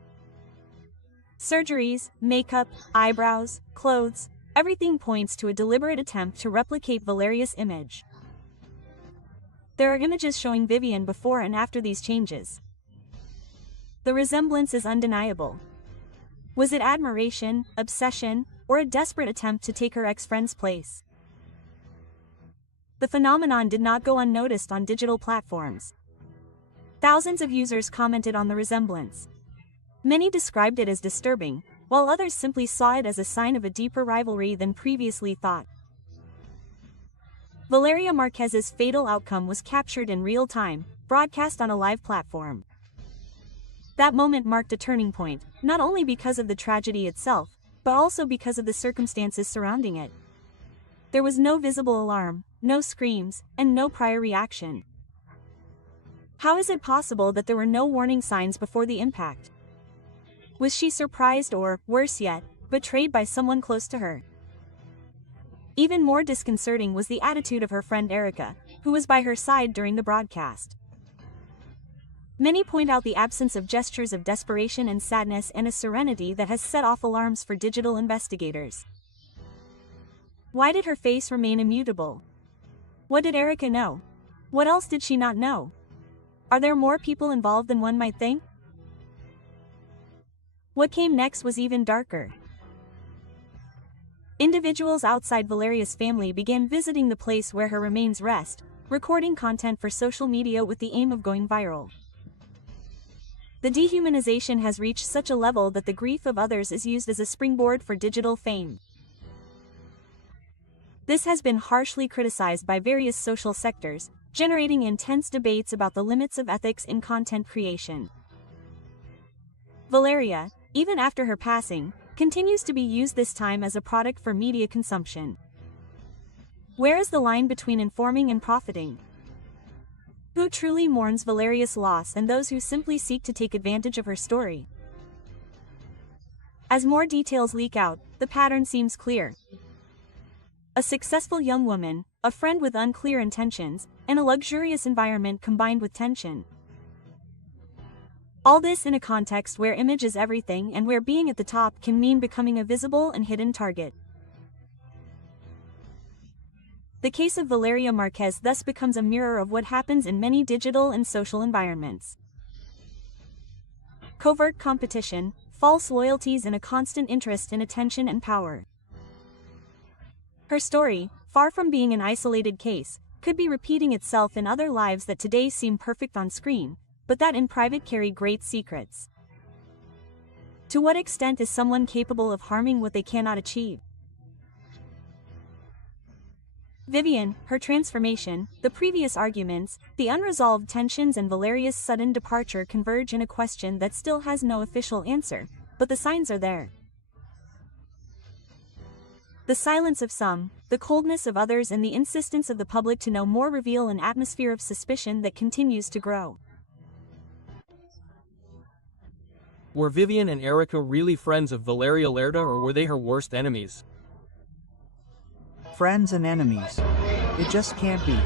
Surgeries, makeup, eyebrows, clothes, everything points to a deliberate attempt to replicate Valeria's image. There are images showing Vivian before and after these changes. The resemblance is undeniable. Was it admiration, obsession, or a desperate attempt to take her ex-friend's place? The phenomenon did not go unnoticed on digital platforms. Thousands of users commented on the resemblance. Many described it as disturbing, while others simply saw it as a sign of a deeper rivalry than previously thought. Valeria Márquez's fatal outcome was captured in real time, broadcast on a live platform. That moment marked a turning point, not only because of the tragedy itself, but also because of the circumstances surrounding it. There was no visible alarm, no screams, and no prior reaction. How is it possible that there were no warning signs before the impact? Was she surprised or, worse yet, betrayed by someone close to her? Even more disconcerting was the attitude of her friend Erica, who was by her side during the broadcast. Many point out the absence of gestures of desperation and sadness and a serenity that has set off alarms for digital investigators. Why did her face remain immutable? What did Erica know? What else did she not know? Are there more people involved than one might think? What came next was even darker. Individuals outside Valeria's family began visiting the place where her remains rest, recording content for social media with the aim of going viral. The dehumanization has reached such a level that the grief of others is used as a springboard for digital fame. This has been harshly criticized by various social sectors, generating intense debates about the limits of ethics in content creation. Valeria, even after her passing, continues to be used this time as a product for media consumption. Where is the line between informing and profiting? Who truly mourns Valeria's loss and those who simply seek to take advantage of her story? As more details leak out, the pattern seems clear. A successful young woman, a friend with unclear intentions, and a luxurious environment combined with tension. All this in a context where image is everything and where being at the top can mean becoming a visible and hidden target. The case of Valeria Márquez thus becomes a mirror of what happens in many digital and social environments. Covert competition, false loyalties, and a constant interest in attention and power. Her story, far from being an isolated case, could be repeating itself in other lives that today seem perfect on screen, but that in private carry great secrets. To what extent is someone capable of harming what they cannot achieve? Vivian, her transformation, the previous arguments, the unresolved tensions, and Valeria's sudden departure converge in a question that still has no official answer, but the signs are there. The silence of some, the coldness of others, and the insistence of the public to know more reveal an atmosphere of suspicion that continues to grow. Were Vivian and Erica really friends of Valeria Lerda, or were they her worst enemies? Friends and enemies. It just can't be.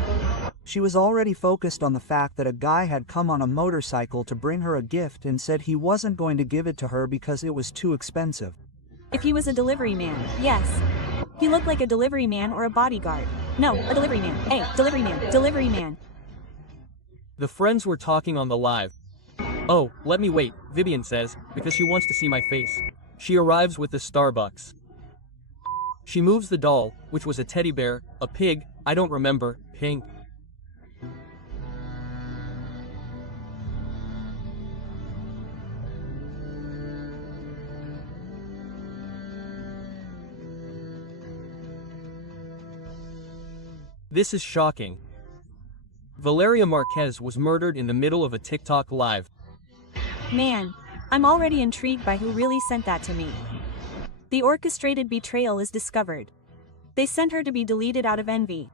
She was already focused on the fact that a guy had come on a motorcycle to bring her a gift and said he wasn't going to give it to her because it was too expensive. If he was a delivery man, yes. He looked like a delivery man or a bodyguard. No, a delivery man. Hey, delivery man, delivery man. The friends were talking on the live. Oh, let me wait, Vivian says, because she wants to see my face. She arrives with the Starbucks. She moves the doll, which was a teddy bear, a pig, I don't remember, pink. This is shocking. Valeria Márquez was murdered in the middle of a TikTok live. Man, I'm already intrigued by who really sent that to me. The orchestrated betrayal is discovered. They sent her to be deleted out of envy.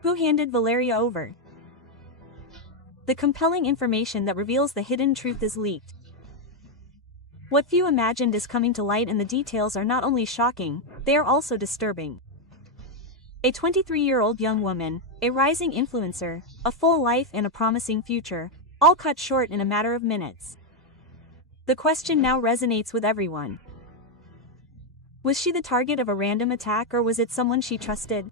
Who handed Valeria over? The compelling information that reveals the hidden truth is leaked. What few imagined is coming to light, and the details are not only shocking, they are also disturbing. A 23-year-old young woman, a rising influencer, a full life and a promising future, all cut short in a matter of minutes. The question now resonates with everyone. Was she the target of a random attack, or was it someone she trusted?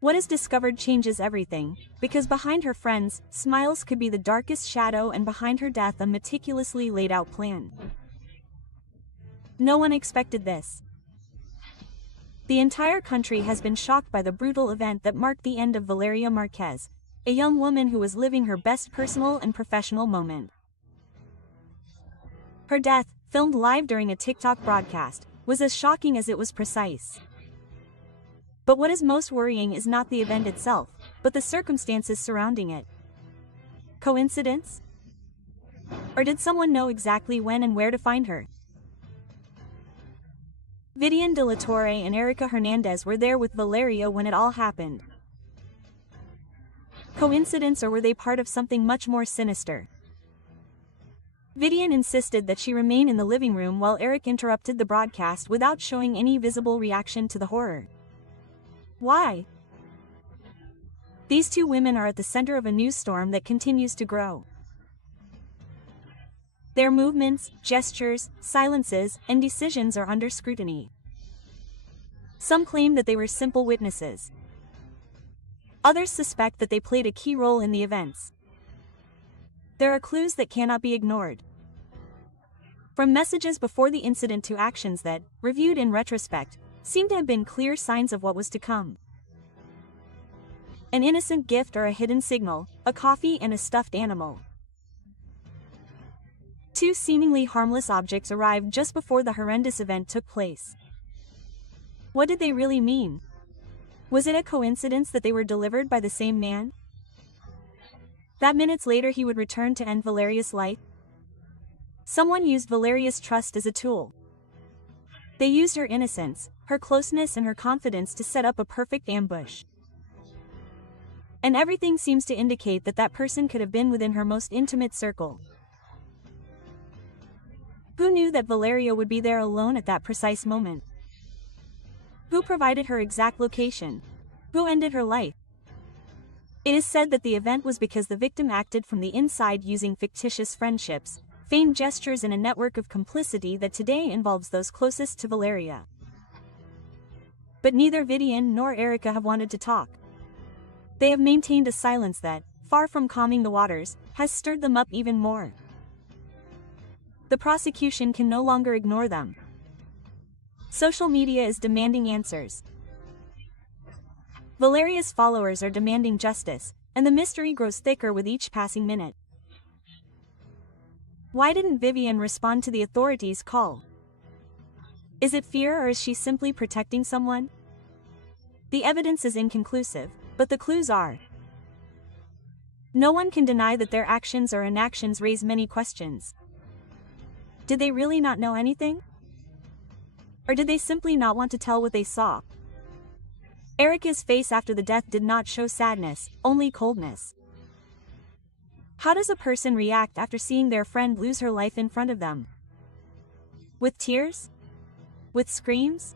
What is discovered changes everything, because behind her friends' smiles could be the darkest shadow, and behind her death a meticulously laid out plan. No one expected this. The entire country has been shocked by the brutal event that marked the end of Valeria Márquez, a young woman who was living her best personal and professional moment. Her death, filmed live during a TikTok broadcast, was as shocking as it was precise. But what is most worrying is not the event itself, but the circumstances surrounding it. Coincidence? Or did someone know exactly when and where to find her? Vivian de la Torre and Erica Hernandez were there with Valeria when it all happened. Coincidence, or were they part of something much more sinister? Vivian insisted that she remain in the living room while Eric interrupted the broadcast without showing any visible reaction to the horror. Why? These two women are at the center of a news storm that continues to grow. Their movements, gestures, silences, and decisions are under scrutiny. Some claim that they were simple witnesses. Others suspect that they played a key role in the events. There are clues that cannot be ignored. From messages before the incident to actions that, reviewed in retrospect, seem to have been clear signs of what was to come. An innocent gift or a hidden signal, a coffee and a stuffed animal. Two seemingly harmless objects arrived just before the horrendous event took place. What did they really mean? Was it a coincidence that they were delivered by the same man? That minutes later he would return to end Valeria's life? Someone used Valeria's trust as a tool. They used her innocence, her closeness, and her confidence to set up a perfect ambush. And everything seems to indicate that that person could have been within her most intimate circle. Who knew that Valeria would be there alone at that precise moment? Who provided her exact location? Who ended her life? It is said that the event was because the victim acted from the inside using fictitious friendships, feigned gestures, and a network of complicity that today involves those closest to Valeria. But neither Vivian nor Erica have wanted to talk. They have maintained a silence that, far from calming the waters, has stirred them up even more. The prosecution can no longer ignore them. Social media is demanding answers. Valeria's followers are demanding justice, and the mystery grows thicker with each passing minute. Why didn't Vivian respond to the authorities' call? Is it fear, or is she simply protecting someone? The evidence is inconclusive, but the clues are. No one can deny that their actions or inactions raise many questions. Did they really not know anything? Or did they simply not want to tell what they saw? Erica's face after the death did not show sadness, only coldness. How does a person react after seeing their friend lose her life in front of them? With tears? With screams?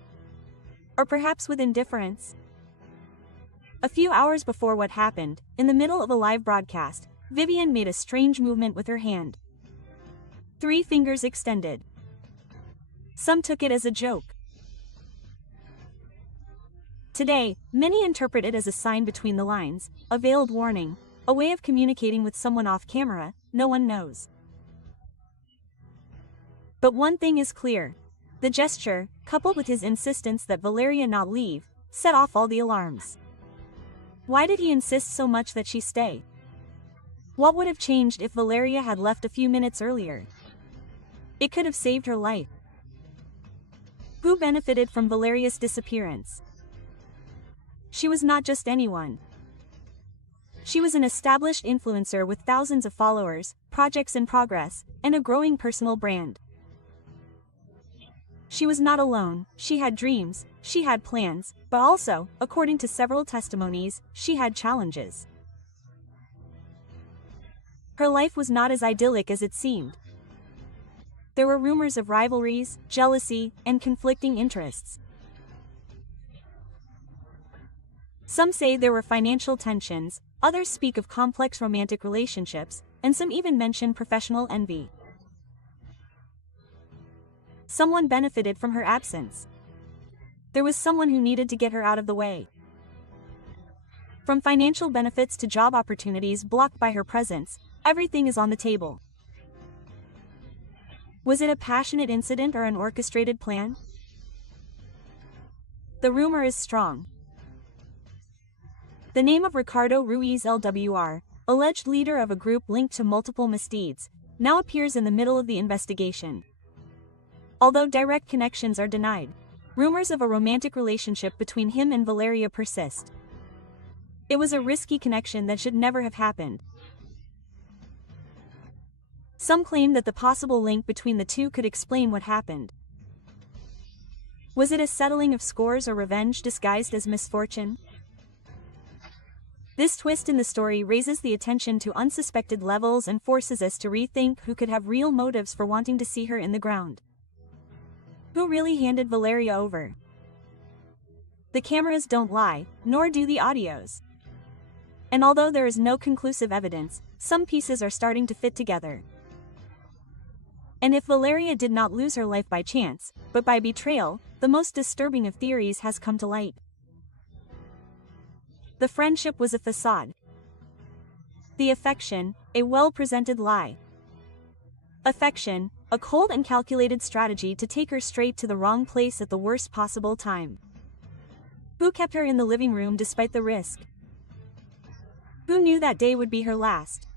Or perhaps with indifference? A few hours before what happened, in the middle of a live broadcast, Vivian made a strange movement with her hand. 3 fingers extended. Some took it as a joke. Today, many interpret it as a sign between the lines, a veiled warning, a way of communicating with someone off camera, no one knows. But one thing is clear. The gesture, coupled with his insistence that Valeria not leave, set off all the alarms. Why did he insist so much that she stay? What would have changed if Valeria had left a few minutes earlier? It could have saved her life. Who benefited from Valeria's disappearance? She was not just anyone. She was an established influencer with thousands of followers, projects in progress, and a growing personal brand. She was not alone. She had dreams, she had plans, but also, according to several testimonies, she had challenges. Her life was not as idyllic as it seemed. There were rumors of rivalries, jealousy, and conflicting interests. Some say there were financial tensions, others speak of complex romantic relationships, and some even mention professional envy. Someone benefited from her absence. There was someone who needed to get her out of the way. From financial benefits to job opportunities blocked by her presence, everything is on the table. Was it a passionate incident or an orchestrated plan? The rumor is strong. The name of Ricardo Ruiz LWR, alleged leader of a group linked to multiple misdeeds, now appears in the middle of the investigation. Although direct connections are denied, rumors of a romantic relationship between him and Valeria persist. It was a risky connection that should never have happened. Some claim that the possible link between the two could explain what happened. Was it a settling of scores or revenge disguised as misfortune? This twist in the story raises the attention to unsuspected levels and forces us to rethink who could have real motives for wanting to see her in the ground. Who really handed Valeria over? The cameras don't lie, nor do the audios. And although there is no conclusive evidence, some pieces are starting to fit together. And if Valeria did not lose her life by chance, but by betrayal, the most disturbing of theories has come to light. The friendship was a facade. The affection, a well-presented lie. Affection, a cold and calculated strategy to take her straight to the wrong place at the worst possible time. Who kept her in the living room despite the risk? Who knew that day would be her last?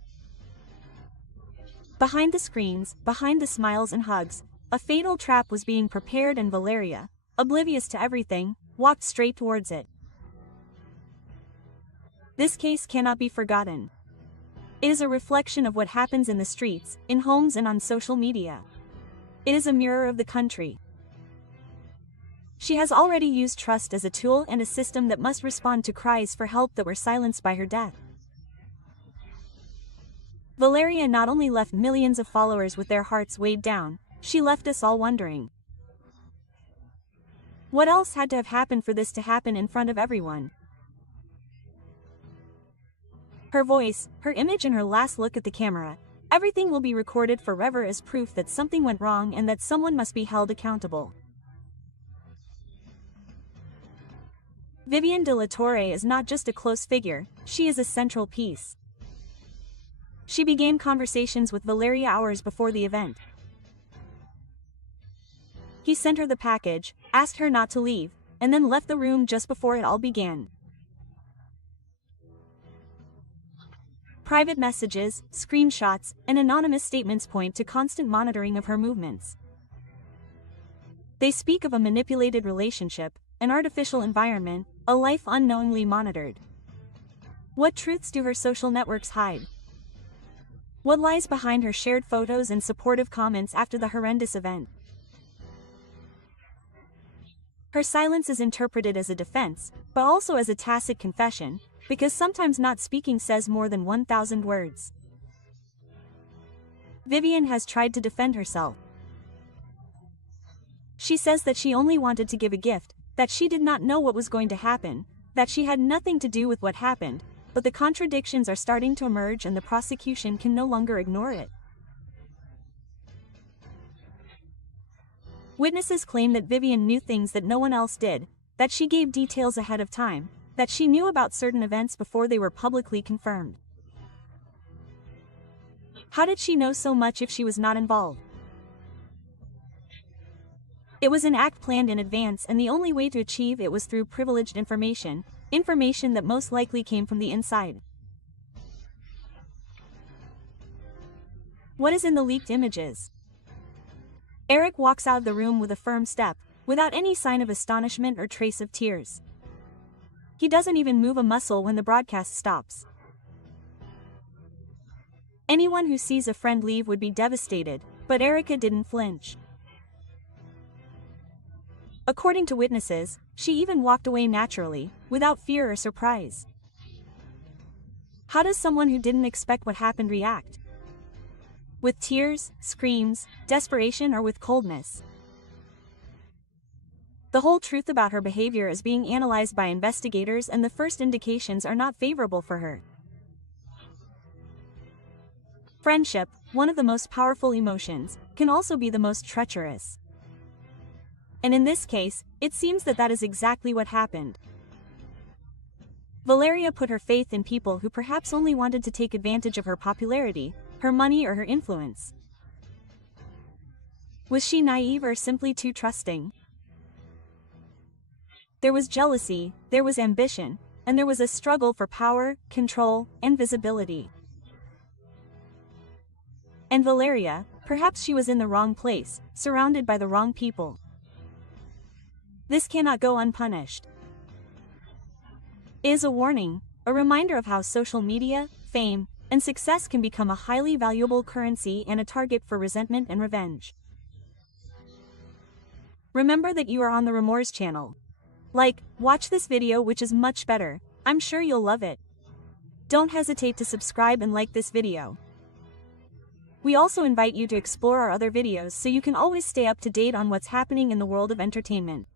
Behind the screens, behind the smiles and hugs, a fatal trap was being prepared, and Valeria, oblivious to everything, walked straight towards it. This case cannot be forgotten. It is a reflection of what happens in the streets, in homes, and on social media. It is a mirror of the country. She has already used trust as a tool and a system that must respond to cries for help that were silenced by her death. Valeria not only left millions of followers with their hearts weighed down, she left us all wondering. What else had to have happened for this to happen in front of everyone? Her voice, her image, and her last look at the camera, everything will be recorded forever as proof that something went wrong and that someone must be held accountable. Vivian de la Torre is not just a close figure, she is a central piece. She began conversations with Valeria hours before the event. He sent her the package, asked her not to leave, and then left the room just before it all began. Private messages, screenshots, and anonymous statements point to constant monitoring of her movements. They speak of a manipulated relationship, an artificial environment, a life unknowingly monitored. What truths do her social networks hide? What lies behind her shared photos and supportive comments after the horrendous event? Her silence is interpreted as a defense, but also as a tacit confession, because sometimes not speaking says more than 1,000 words. Vivian has tried to defend herself. She says that she only wanted to give a gift, that she did not know what was going to happen, that she had nothing to do with what happened, but the contradictions are starting to emerge and the prosecution can no longer ignore it. Witnesses claim that Vivian knew things that no one else did, that she gave details ahead of time, that she knew about certain events before they were publicly confirmed. How did she know so much if she was not involved? It was an act planned in advance, and the only way to achieve it was through privileged information, information that most likely came from the inside. What is in the leaked images? Eric walks out of the room with a firm step, without any sign of astonishment or trace of tears. He doesn't even move a muscle when the broadcast stops. Anyone who sees a friend leave would be devastated, but Erica didn't flinch. According to witnesses, she even walked away naturally, without fear or surprise. How does someone who didn't expect what happened react? With tears, screams, desperation, or with coldness? The whole truth about her behavior is being analyzed by investigators, and the first indications are not favorable for her. Friendship, one of the most powerful emotions, can also be the most treacherous. And in this case, it seems that that is exactly what happened. Valeria put her faith in people who perhaps only wanted to take advantage of her popularity, her money, or her influence. Was she naive or simply too trusting? There was jealousy, there was ambition, and there was a struggle for power, control, and visibility. And Valeria, perhaps she was in the wrong place, surrounded by the wrong people. This cannot go unpunished. It is a warning, a reminder of how social media, fame, and success can become a highly valuable currency and a target for resentment and revenge. Remember that you are on the Remorse channel. Watch this video, which is much better. I'm sure you'll love it. Don't hesitate to subscribe and like this video. We also invite you to explore our other videos so you can always stay up to date on what's happening in the world of entertainment.